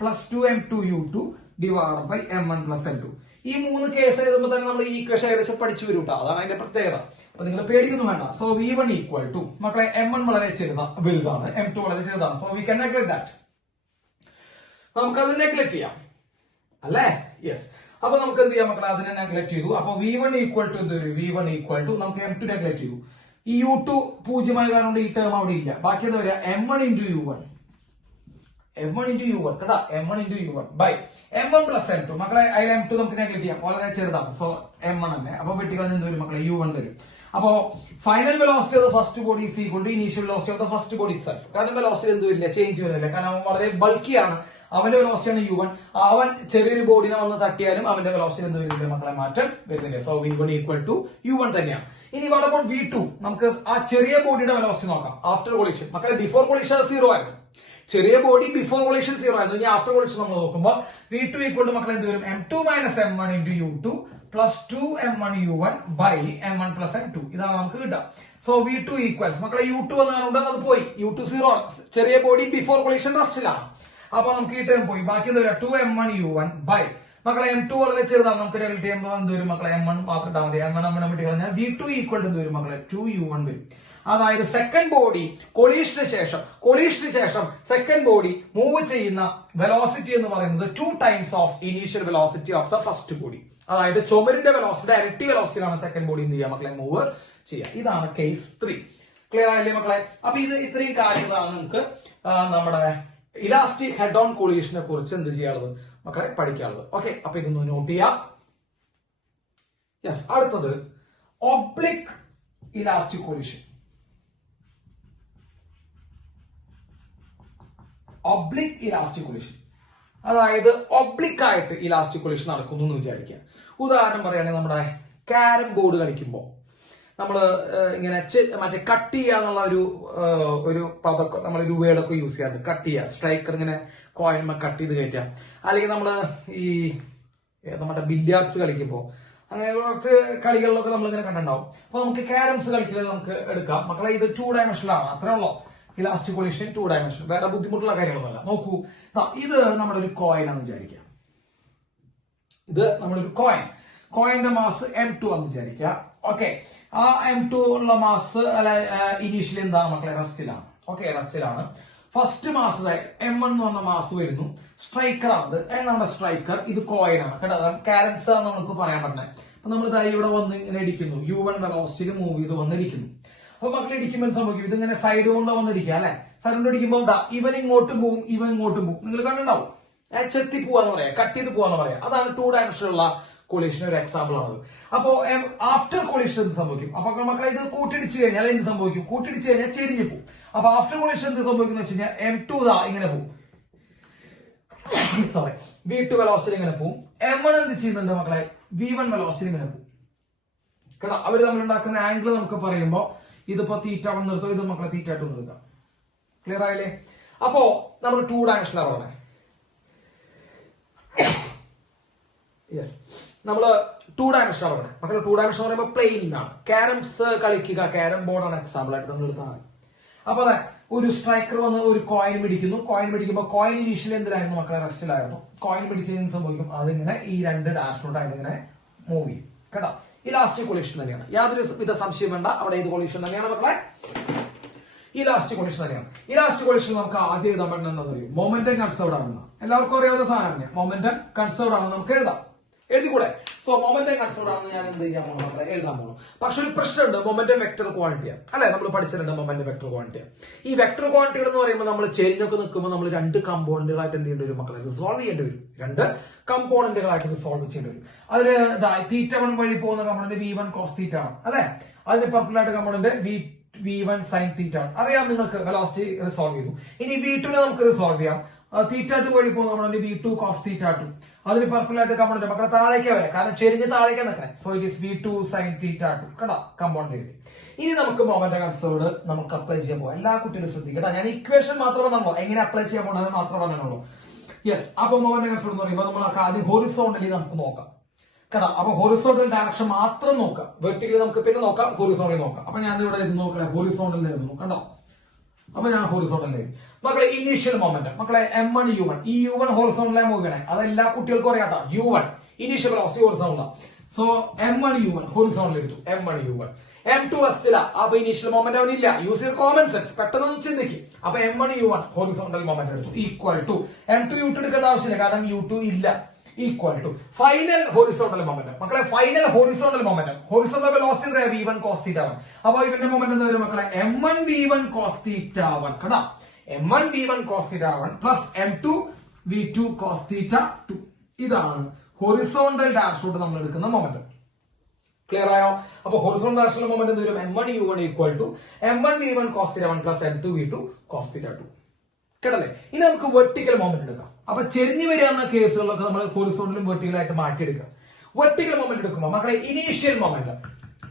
plus 2M2 U2 divided by M1 plus M2. ഈ 3 കേസ് എഴുതുമ്പോൾ തന്നെ നമ്മൾ ഈ ഇക്വേഷൻ ഏകദേശം പഠിച്ചു വരും കേട്ടോ. അതാണ് അതിന്റെ പ്രത്യേകത. അപ്പൊ നിങ്ങൾ പേടിക്കുന്നു വേണ്ട. സോ V1 ഈക്വൽ ടു മക്കളെ M1 വളരെ വലുതാണ്, M2 വളരെ ചെറുതാണ്. So we can neglect that. നമുക്കത് നെഗ്ലക്ട് ചെയ്യാം അല്ലേ? യെസ്. അപ്പൊ നമുക്ക് എന്ത് ചെയ്യാം മക്കളെ? അതിനെ നെഗ്ലക്ട് ചെയ്തു. അപ്പൊ V1 ഈക്വൽ ടു എന്ത് വരും? V1 ഈക്വൽ ടു നമുക്ക് M2 നെഗ്ലക്ട് ചെയ്തു. ഈ U2 പൂജ്യമായ കാരണം ഈ ടേം അവിടെ ഇല്ല. ബാക്കി എന്താ വരിക? M1 into U1 കേട്ടോ. M1 into U1 by M1 plus M2. മക്കളെ അതിൽ M2 നമുക്ക് നെഗ്ലക്ട് ചെയ്യാം, വളരെ ചെറുതാണ്. സോ M1 തന്നെ. അപ്പൊ വെട്ടിക്കളഞ്ഞ എന്ത് വരും മക്കളെ? U1 തരും. അപ്പോ final velocity of the first body is equal to initial velocity of the first body self. കാരണം വെലോസിറ്റി എന്ത് വരില്ല? ചേഞ്ച് വരുന്നില്ല. കാരണം അവൻ വളരെ ബൾക്കിയാണ്. അവന്റെ വെലോസിറ്റിയാണ് U1. അവൻ ചെറിയൊരു ബോഡിനെ വന്ന് തട്ടിയാലും അവന്റെ വെലോസിറ്റി എന്ത് വരുന്നില്ല മക്കളെ? മാറ്റം വരുന്നില്ല. So V1 equal to U1 തന്നെയാണ്. ഇനി വാട്ട് അബൌട്ട് V2? നമുക്ക് ആ ചെറിയ ബോഡിയുടെ വെലോസിറ്റി നോക്കാം. ആഫ്റ്റർ കൊളീഷൻ മക്കളെ, ബിഫോർ കൊളീഷൻ 0 ആയിരുന്നു. ചെറിയ ബോഡി ബിഫോർ കൊളീഷൻ 0 ആയിരുന്നു. ഇനി ആഫ്റ്റർ കൊളീഷൻ നമ്മൾ നോക്കുമ്പോൾ V2 ഈക്വൽ ടു മക്കളെ എന്ത് വരും? M2 - M1 into U2 plus 2M1 U1 by M1 plus M2. ഇതാണ് നമുക്ക് കിട്ടുക. സോ V2 ഈക്വൽസ് മക്കളെ U2 എന്നാണ്, അത് പോയി. U2 0 ആണ്. ചെറിയ ബോഡി ബിഫോർ കൊളീഷൻ റെസ്റ്റിലാണ്. അപ്പൊ നമുക്ക് ഈ ടേം പോയി. ബാക്കി എന്താ വരിക? 2M1 U1 by മക്കളെ M2 വളരെ ചെറുതാണ്. നമുക്ക് നെഗ്ലക്ട് ചെയ്യുമ്പോൾ എന്ത് വരും മക്കളെ? M1 മാത്രം ഇട്ടാൽ മതി. M1 വിട്ട് കളഞ്ഞാൽ V2 ഈക്വൽ ടു എന്ത് വരും മക്കളെ? 2U1 വരും. അതായത് സെക്കൻഡ് ബോഡി കൊളീഷന് ശേഷം സെക്കൻഡ് ബോഡി മൂവ് ചെയ്യുന്ന വെലോസിറ്റി എന്ന് പറയുന്നത് 2 times of initial velocity of the first body. അതായത് ചുമരിന്റെ വെലോസിറ്റി ഇരട്ടി വെലോസിറ്റിയിലാണ് സെക്കൻഡ് ബോഡി എന്ത് ചെയ്യുക മക്കളെ? മൂവ് ചെയ്യുക. ഇതാണ് കേസ് 3. ക്ലിയർ ആയില്ലേ മക്കളെ? അപ്പൊ ഇത്രയും കാര്യങ്ങളാണ് നമുക്ക് നമ്മുടെ ഇലാസ്റ്റിക് ഹെഡ് ഓൺ കൊളീഷനെ കുറിച്ച് എന്ത് ചെയ്യാനുള്ളത് മക്കളെ? പഠിക്കാനുള്ളത്. ഓക്കെ, അപ്പൊ ഇതൊന്ന് നോട്ട് ചെയ്യാം. യെസ്. അടുത്തത് oblique elastic collision. Oblique elastic collision അതായത് ഒബ്ലിക് ആയിട്ട് ഇലാസ്റ്റിക് കൊളീഷൻ നടക്കുന്നു എന്ന് വിചാരിക്കുക. ഉദാഹരണം പറയുകയാണെങ്കിൽ നമ്മുടെ ക്യാരം ബോർഡ് കളിക്കുമ്പോൾ നമ്മള് ഇങ്ങനെ മറ്റേ കട്ട് ചെയ്യാന്നുള്ള ഒരു പദമൊക്കെ നമ്മൾ ഒരു വേർഡൊക്കെ യൂസ് ചെയ്യാറുണ്ട്. കട്ട് ചെയ്യുക, സ്ട്രൈക്കർ ഇങ്ങനെ കോയിന്മ കട്ട് ചെയ്ത് കയറ്റാം. അല്ലെങ്കിൽ നമ്മള് ഈ നമ്മുടെ ബില്യാർഡ്സ് കളിക്കുമ്പോൾ അങ്ങനെ കുറച്ച് കളികളിലൊക്കെ നമ്മൾ ഇങ്ങനെ കണ്ടിട്ടുണ്ടാവും. അപ്പൊ നമുക്ക് ക്യാരംസ് കളിക്കുന്നത് നമുക്ക് എടുക്കാം മക്കളെ. ഇത് 2 ഡയമെൻഷനിലാണ്. അത്രേ ഉള്ളൂ ഇലാസ്റ്റിക് കൊളീഷൻ. 2 ഡയമെൻഷൻ, വേറെ ബുദ്ധിമുട്ടുള്ള കാര്യങ്ങളൊന്നുമല്ല. നോക്കൂ, ഇത് നമ്മുടെ ഒരു കോയിൻ ആണെന്ന് വിചാരിക്കാം. ഇത് നമ്മുടെ ഒരു കോയിന്റെ മാസ് M2 ആണെന്ന് വിചാരിക്കുക. ഓക്കെ, ആ M2 ഉള്ള മാസ് ഇനീഷ്യലി എന്താണ് മക്കളെ? റെസ്റ്റിലാണ്. ഓക്കെ, റെസ്റ്റിലാണ്. ഫസ്റ്റ് മാസ് M1 എന്ന് പറഞ്ഞ മാസ് വരുന്നു. സ്ട്രൈക്കർ ആണത്, നമ്മുടെ സ്ട്രൈക്കർ. ഇത് കോയിൻ ആണ് കേട്ടോ, കാരംസ് ആണ് നമുക്ക് പറയാൻ പറ്റുന്നത്. അപ്പൊ നമ്മൾ ഇവിടെ വന്ന് ഇങ്ങനെ ഇടിക്കുന്നു, U1 വെലോസിറ്റിയിൽ മൂവ് ചെയ്ത് വന്ന് ഇടിക്കുന്നു. അപ്പൊ മക്കൾ ഇടിക്കുമ്പോൾ സംഭവിക്കും, ഇതിങ്ങനെ സൈഡ് കൊണ്ട് വന്ന് ഇടിക്കുക അല്ലെ. സൈഡ് കൊണ്ട് ഇടിക്കുമ്പോൾ ഇവൻ ഇങ്ങോട്ടും പോകും, ഇവൻ ഇങ്ങോട്ടും പോകും. നിങ്ങൾ കണ്ടുണ്ടാവും, ചെത്തി പോവാന്ന് പറയാം, കട്ട് ചെയ്ത് പോവാന്ന് പറയാം. അതാണ് 2 ഡയമെൻഷനുള്ള കൊളീഷൻ ഒരു എക്സാമ്പിൾ ആണ്. അപ്പോ ആഫ്റ്റർ കൊളീഷൻ എന്ത് സംഭവിക്കും? അപ്പൊ മക്കളെ ഇത് കൂട്ടിടിച്ച് കഴിഞ്ഞാൽ എന്ത് സംഭവിക്കും? കൂട്ടിടിച്ച് കഴിഞ്ഞാൽ ചെരിഞ്ഞു പോകും. അപ്പൊ ആഫ്റ്റർ കൊളീഷൻ എന്ത് സംഭവിക്കുന്ന വെച്ച് കഴിഞ്ഞാൽ M2 ഇങ്ങനെ പോകും, സോറി, V2 വെലോസിറ്റി ഇങ്ങനെ പോകും. M1 എന്ത് ചെയ്യുന്നുണ്ട് മക്കളെ? V1 വെലോസിറ്റി ഇങ്ങനെ പോകും കേട്ടോ. അവര് തമ്മിൽ ഉണ്ടാക്കുന്ന ആംഗിൾ നമുക്ക് പറയുമ്പോ ഇതിപ്പോ θ1 നിർത്തും, ഇത് മക്കളെ θ2 നിർത്താം. ക്ലിയർ ആയില്ലേ? അപ്പോ നമുക്ക് 2 ഡയമെൻഷനിൽ ഇറങ്ങണേ. യെസ്, നമ്മള് 2 ഡയമെൻഷൻ പറയണേ മക്കളെ. 2 ഡയമെൻഷൻ പറയുമ്പോൾ പ്ലെയിനിലാണ്. കാരംസ് കളിക്കുക, കാരം ബോർഡാണ് എക്സാമ്പിൾ ആയിട്ട് നമ്മൾ എടുത്താണ്. അപ്പൊ അതെ, ഒരു സ്ട്രൈക്കർ വന്ന് ഒരു കോയിൻ പിടിക്കുന്നു. കോയിൻ പിടിക്കുമ്പോൾ കോയിൻ ഇനീഷ്യലി എന്തിലായിരുന്നു മക്കളെ? റെസ്റ്റിലായിരുന്നു. കോയിൻ പിടിച്ചതിന് സംഭവിക്കും, അതിങ്ങനെ ഈ 2 ഡയറക്ഷനിലോട്ട് ഇങ്ങനെ മൂവ് ചെയ്യും കേട്ടോ. ഈ ലാസ്റ്റ് കൊളീഷൻ തന്നെയാണ്, യാതൊരു വിധ സംശയം വേണ്ട. അവിടെ ഇത് കൊളീഷൻ തന്നെയാണ് മക്കളെ, ഈ ലാസ്റ്റ് കൊളീഷൻ തന്നെയാണ്. ഈ ലാസ്റ്റ് കൊളീഷൻ നമുക്ക് ആദ്യം എഴുതാൻ പറ്റുന്ന എന്താ പറയുക? മൊമെന്റം കൺസേർവ്ഡ് ആണെന്ന് എല്ലാവർക്കും അറിയാവുന്ന സാധനമാണ്. മൊമെന്റം കൺസേർവ്ഡ് ആണെന്ന് നമുക്ക് എഴുതാം, എഴുതിക്കൂടെ? സോ മൊമെന്റം കൺസേർവ്ഡ് ആണെന്ന് ഞാൻ എന്ത് ചെയ്യാൻ പോകണം മക്കളെ? എഴുതാൻ പോകണം. പക്ഷെ ഒരു പ്രശ്നമുണ്ട്, മൊമെന്റം വെക്ടർ ക്വാണ്ടിറ്റിയാണ് അല്ലെ, നമ്മൾ പഠിച്ചിട്ടുണ്ട് മൊമെന്റം വെക്ടർ ക്വാണ്ടിറ്റി. ഈ വെക്ടർ ക്വാണ്ടിറ്റികൾ എന്ന് പറയുമ്പോൾ നമ്മൾ ചെരിഞ്ഞൊക്കെ നിൽക്കുമ്പോൾ നമ്മൾ 2 കമ്പോണന്റുകളായിട്ട് എന്ത് ചെയ്യേണ്ടി വരും മക്കളെ? റിസോൾവ് ചെയ്യേണ്ടി വരും. 2 കമ്പോണന്റുകളായിട്ട് റിസോൾവ് ചെയ്യേണ്ടി വരും. അതില് θ1 വഴി പോകുന്ന കമ്പോണന്റ് V1 cos θ ആണ് അല്ലെ. അതിന് പർപ്പിളായിട്ട് കമ്പോണന്റ് V1 sin θ ആണ്. അറിയാം നിങ്ങൾക്ക്, വെലോസിറ്റി റിസോൾവ് ചെയ്തു. ഇനി V2 നമുക്ക് റിസോൾവ് ചെയ്യാം. θ2 വഴി പോകുന്ന കമ്പോണന്റ് V2 cos θ2. അതിന് പർപ്പിളായിട്ട് കമ്പോണന്റ് മക്കളെ താഴേക്ക് വരാം, കാരണം ചെരിഞ്ഞ് താഴേക്ക് നിൽക്കണേ. So it is V2 sin θ2 കേട്ടോ, കമ്പോണന്റ്. ഇനി നമുക്ക് മൊമെന്റം കൺസേർവ്ഡ് നമുക്ക് അപ്ലൈ ചെയ്യാൻ പോകാം. എല്ലാ കുട്ടികളും ശ്രദ്ധിക്കട്ടെ, ഞാൻ ഇക്വേഷൻ മാത്രം പറഞ്ഞോ, എങ്ങനെ അപ്ലൈ ചെയ്യാൻ പോകുന്നത് മാത്രം പറഞ്ഞോളൂ. യെസ്, അപ്പൊ മൊമെന്റം കൺസേർവ്ഡ് എന്ന് പറയുമ്പോൾ നമ്മൾ ആദ്യം ഹൊറിസോണ്ടലി നമുക്ക് നോക്കാം കേട്ടോ. അപ്പൊ ഹൊറിസോണ്ടൽ ഡയറക്ഷൻ മാത്രം നോക്കാം, വെർട്ടിക്കലി നമുക്ക് പിന്നെ നോക്കാം, ഹൊറിസോണ്ടലി നോക്കാം. അപ്പൊ ഞാൻ ഇവിടെ നോക്കാം, ഹൊറിസോണ്ടൽ എഴുതുന്നു കണ്ടോ. അപ്പൊ ഞാൻ ഹൊറിസോണ്ടൽ എഴുതി മക്കളെ. ഇനീഷ്യൽ മൊമെന്റം മക്കളെ M1 U1, ഈ U1 ഹൊറിസോണ്ടലായി മൂവ് ചെയ്യണേ, അതെല്ലാ കുട്ടികൾക്കും അറിയാട്ടോ. U1 ഇനീഷ്യൽ വെലോസിറ്റി ഹൊറിസോണ്ടലാണ്. സോ M1 U1 ഹൊറിസോണ്ടൽ എടുത്തു, M1 U1. M2 റെസ്റ്റില, അപ്പൊ ഇനീഷ്യൽ മൊമെന്റ് അവനില്ല. യൂസ് യുവർ കോമൺ സെൻസ്, പെട്ടെന്ന് ചിന്തിക്കും. അപ്പൊ M1 U1 ഹൊറിസോണ്ടൽ മൊമെന്റ് എടുത്തു, ഈക്വൽ ടു M2 U2 എടുക്കേണ്ട ആവശ്യമില്ല, കാരണം U2 ഇല്ല. Equal to final horizontal momentum മക്കളെ. Final horizontal momentum, horizontal velocity V1 cos θ1. അപ്പൊ ഇവന്റെ മൊമെന്റ് എന്താ വരും മക്കളെ? M1 V1 cos θ1 കേട്ടോ. M1 V1 cos θ1 plus M2 V2 cos θ2. ഇതാണ് ഹൊറിസോണ്ടൽ ഡയറക്ഷനിലോട്ട് നമ്മൾ എടുക്കുന്ന മൊമെന്റം. ക്ലിയർ ആയോ? അപ്പൊ ഹൊറിസോണ്ടൽ ഡയറക്ഷനിലെ മൊമെന്റ് എന്ത് വരും? M1 U1 equal to M1 V1 cos θ1 plus M2 V2 cos θ2 കേട്ടല്ലേ. ഇനി നമുക്ക് വെർട്ടിക്കൽ മൊമെന്റ് എടുക്കാം. അപ്പൊ ചെരിഞ്ഞു വരികയെന്ന കേസുകളിലൊക്കെ നമ്മൾ ഹൊറിസോണ്ടലും വെർട്ടിക്കലായിട്ട് മാറ്റിയെടുക്കുക. വെർട്ടിക്കൽ മൊമെന്റ് എടുക്കുമ്പോൾ മക്കളെ, ഇനീഷ്യൽ മൊമെന്റ്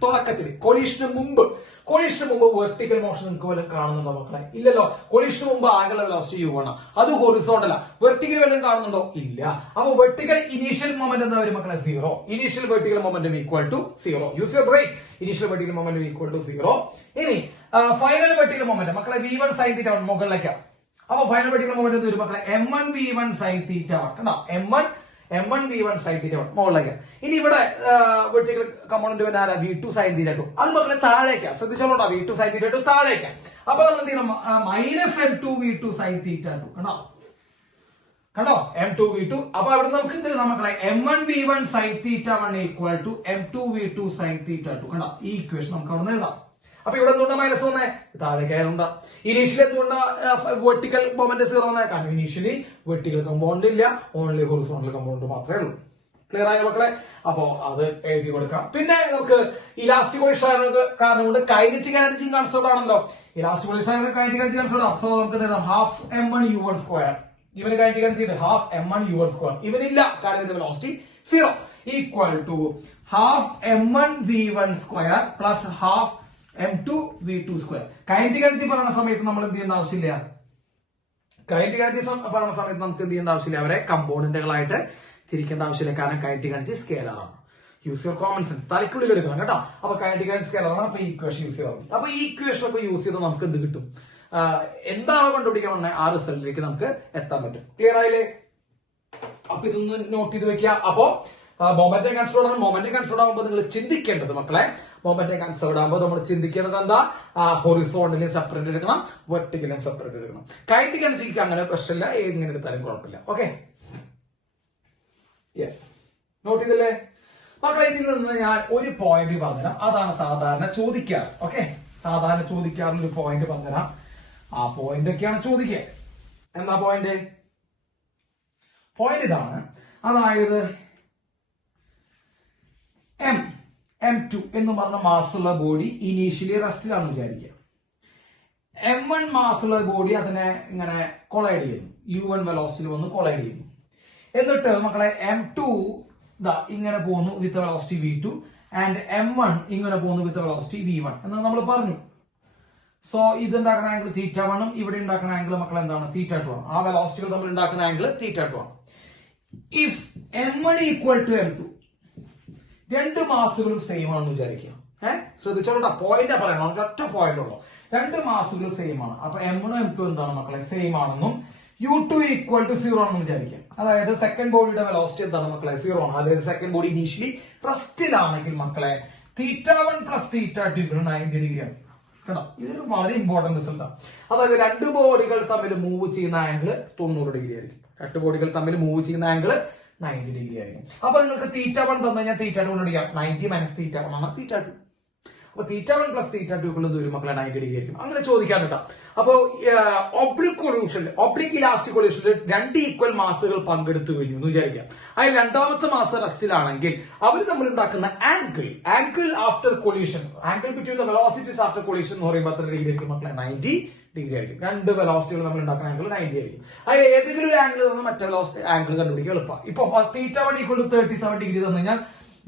തുടക്കത്തിൽ കൊളീഷന് മുമ്പ് വെർട്ടിക്കൽ മോഷൻ നിങ്ങൾക്ക് വല്ലതും കാണുന്നുണ്ടോ മക്കളെ? ഇല്ലല്ലോ. കൊളീഷന് മുമ്പ് ആംഗുലർ വെലോസിറ്റി U1, അത് ഹൊറിസോണ്ടല. വെർട്ടിക്കൽ വല്ലതും കാണുന്നുണ്ടോ? ഇല്ല. അപ്പൊ വെർട്ടിക്കൽ ഇനീഷ്യൽ മൊമെന്റ് എന്താ വരും മക്കളെ? 0. Initial vertical momentum equal to 0. Use your brain. Initial vertical momentum equal to 0. ഇനി ഫൈനൽ വെർട്ടിക്കൽ മൊമെന്റ് മക്കളെ V1 sin θ1 മുകളിലേക്കാണ്. അപ്പൊ ഫൈനൽ വെർട്ടിക്കൽ മൊമെന്റ് എന്ത് വരും മക്കളെ? M1 V1 sin θ1 കണ്ടോ. M1 V1 sin θ1 മുകളിലേക്ക്. ഇനി ഇവിടെ വെർട്ടിക്കൽ കമ്പോണന്റ് പിന്നെ ആരാ? V2 sin θ2. അത് മക്കളെ താഴേക്കാ, ശ്രദ്ധിച്ചോളൂട്ടോ. V2 sin θ2 താഴേക്കാ. അപ്പൊ നമ്മൾ എന്ത് ചെയ്യണം? മൈനസ് M2 V2 sin θ2 കണ്ടോ, M2 V2. അപ്പൊ അവിടെ നമുക്ക് എന്ത് എഴുതാം മക്കളെ? M1 V1 sin θ1 equal to M2 V2 sin θ2 കണ്ടോ. ഈ ഇക്വേഷൻ നമുക്ക് അവിടെ നിന്ന് എഴുതാം. അപ്പൊ ഇവിടെ എന്തുകൊണ്ടാ മൈനസ് വന്നേ? താഴേക്കായതുകൊണ്ടാ. ഇനീഷ്യലി എന്തുകൊണ്ടാ വെർട്ടിക്കൽ മൊമെന്റ് 0 വന്നേ? കാരണം ഇനീഷ്യലി വെർട്ടിക്കൽ കമ്പൗണ്ട് ഇല്ല, ഓൺലി ഹൊറിസോണ്ടൽ കമ്പൗണ്ട് മാത്രമേ ഉള്ളൂ. ക്ലിയർ ആയ മക്കളെ? അപ്പോ അത് എഴുതി കൊടുക്കാം. പിന്നെ നമുക്ക് ഇലാസ്റ്റിക് കൊളീഷൻ കാരണം കൊണ്ട് കൈനറ്റിക് എനർജി കൺസേർവ്ഡ് ആണല്ലോ. Elastic collision kinetic energy conserved ആണ്. സോ നമുക്ക് എഴുതാം ഹാഫ് M1 U1 സ്ക്വയർ. ഇവന് kinetic energy half M1 U1 square. ഇവനില്ല, കാരണം ഇതിന്റെ velocity 0 equal to half M1 V1 square plus half M2 V2 square. Kinetic energy പറയുന്ന സമയത്ത് നമ്മൾ എന്ത് ചെയ്യേണ്ട ആവശ്യമില്ല. കൈനറ്റിക് എനർജി പറയുന്ന സമയത്ത് നമുക്ക് എന്ത് ചെയ്യേണ്ട ആവശ്യമില്ല, അവരെ കമ്പോണന്റുകളായിട്ട് തിരിക്കേണ്ട ആവശ്യമില്ല, കാരണം കൈനറ്റിക് എനർജി സ്കെയിലർ ആണ്. യൂസ് യുവർ കോമൺ സെൻസ്, തലയ്ക്കുള്ളിൽ എടുക്കണം കേട്ടോ. അപ്പൊ കൈനറ്റിക് എനർജി സ്കെയിലർ ആണ്. അപ്പൊ ഈ ഇക്വേഷൻ യൂസ് ചെയ്താൽ മതി. അപ്പൊ ഈ ഇക്വേഷൻ ഒക്കെ യൂസ് ചെയ്താൽ നമുക്ക് എന്ത് കിട്ടും? എന്താണോ കണ്ടുപിടിക്കാൻ പറഞ്ഞാൽ ആ റിസൾട്ടിലേക്ക് നമുക്ക് എത്താൻ പറ്റും. ക്ലിയർ ആയില്ലേ? അപ്പൊ ഇതൊന്ന് നോട്ട് ചെയ്ത് വെക്കുക. അപ്പോ മൊമെന്റം കൺസേർവ്ഡ് ആണ്. മൊമെന്റം കൺസേർവ്ഡ് ആകുമ്പോൾ നിങ്ങൾ ചിന്തിക്കേണ്ടത് മക്കളെ, മൊമെന്റം കൺസേർവ്ഡ് ആകുമ്പോൾ നമ്മൾ ചിന്തിക്കേണ്ടത് എന്താ, ഹൊറിസോണ്ടലും സെപ്പറേറ്റ് എടുക്കണം, വെർട്ടിക്കലും സെപ്പറേറ്റ് എടുക്കണം. കൈനറ്റിക് എനർജിക്ക് അങ്ങനെ പ്രശ്നമില്ല, എങ്ങനെ എടുത്താലും കുഴപ്പമില്ല. ഓക്കെ, യെസ്, നോട്ട് ചെയ്തില്ലേ മക്കളെ? ഇതിൽ നിന്ന് ഞാൻ ഒരു പോയിന്റ് പറഞ്ഞുതരാം, അതാണ് സാധാരണ ചോദിക്കാറ്. ഓക്കെ, സാധാരണ ചോദിക്കാറുള്ള ഒരു പോയിന്റ് പറഞ്ഞുതരാം. ആ പോയിന്റ് ഒക്കെയാണ് ചോദിക്കുക. എന്താ പോയിന്റ്? പോയിന്റ് ഇതാണ്, അതായത് M2 എന്ന് പറഞ്ഞ മാസുള്ള ബോഡി ഇനീഷ്യലി റെസ്റ്റിലാണെന്ന് വിചാരിക്കുക. M1 മാസുള്ള ബോഡി അതിനെ ഇങ്ങനെ കൊളൈഡ് ചെയ്യുന്നു, U1 വെലോസിറ്റി വന്ന് കൊളൈഡ് ചെയ്യുന്നു. എന്നിട്ട് മക്കളെ M2 ഇങ്ങനെ പോകുന്നു വിത്ത് വെലോസിറ്റി V2 ആൻഡ് M1 ഇങ്ങനെ പോകുന്നു വിത്ത് വെലോസിറ്റി V1 എന്ന് നമ്മൾ പറഞ്ഞു. സോ ഇത് ഉണ്ടാക്കുന്ന ആംഗിൾ θ1 ഉം ഇവിടെ ഉണ്ടാക്കുന്ന ആംഗിൾ മക്കൾ എന്താണ്, θ2 ആണ്. ആ വെലോസിറ്റികൾ നമ്മൾ ഉണ്ടാക്കുന്ന ആംഗിൾ θ2 ആണ്. If M1 equal to M2, രണ്ട് മാസുകളും സെയിം ആണെന്ന് വിചാരിക്കുക. ശ്രദ്ധിച്ചോളൂ, പോയിന്റ് പറയണം, ഒറ്റ പോയിന്റ് ഉള്ളൂ. രണ്ട് മാസുകൾ സെയിം ആണ്. അപ്പൊ M1 M2 എന്താണ് മക്കളെ, സെയിം ആണെന്നും U2 ഈക്വൽ ടു 0 ആണെന്ന് വിചാരിക്കാം. അതായത് സെക്കൻഡ് ബോഡിയുടെ വെലോസിറ്റി എന്താണ് മക്കളെ, 0 ആണ്. അതായത് സെക്കൻഡ് ബോഡി ഇനീഷ്യലി റെസ്റ്റിലാണെങ്കിൽ മക്കളെ θ1 പ്ലസ് θ2 90 ഡിഗ്രി ആണ്. കേട്ടോ, ഇതൊരു വളരെ ഇമ്പോർട്ടന്റ് റിസൾട്ട് ആണ്. അതായത് രണ്ട് ബോഡികൾ തമ്മിൽ മൂവ് ചെയ്യുന്ന ആംഗിൾ 90 ഡിഗ്രി ആയിരിക്കും. രണ്ട് ബോഡികൾ തമ്മിൽ മൂവ് ചെയ്യുന്ന ആംഗിൾ 90 ഡിഗ്രി ആയിരിക്കും. അപ്പൊ നിങ്ങൾക്ക് θ1 തന്നു കഴിഞ്ഞാൽ θ2 കണ്ടുപിടിക്കാം. 90 മൈനസ് θ1 ആണ് θ2. അപ്പൊ θ1 പ്ലസ് θ2 ദൂരം മക്കളെ 90 ഡിഗ്രി ആയിരിക്കും. അങ്ങനെ ചോദിക്കാൻ കേട്ടോ. അപ്പോ ഒബ്ലിക് കൊള്യൂഷനിൽ, ഒബ്ലിക് ഇലാസ്റ്റിക് കൊള്യൂഷനിൽ രണ്ട് ഈക്വൽ മാസുകൾ പങ്കെടുത്തു കഴിഞ്ഞു എന്ന് വിചാരിക്കാം. അതിൽ രണ്ടാമത്തെ മാസ് റെസ്റ്റിലാണെങ്കിൽ അവർ തമ്മിൽ ഉണ്ടാക്കുന്ന angle after collision, angle between the velocities after collision എന്ന് പറയുമ്പോൾ എത്ര ഡിഗ്രി ആയിരിക്കും മക്കളെ, 90 ഡിഗ്രി ആയിരിക്കും. രണ്ട് വെലോസിറ്റികൾ നമ്മൾ ഉണ്ടാക്കുന്ന ആംഗിൾ 90 ആയിരിക്കും. അതിൽ ഏതെങ്കിലും ഒരു ആംഗിൾ തന്നാൽ മറ്റേ വെലോസിറ്റി ആംഗിൾ കണ്ടുപിടിക്കാൻ എളുപ്പമാണ്. ഇപ്പൊ θ1 ഈക്വൽ ടു 37 ഡിഗ്രി തന്നു കഴിഞ്ഞാൽ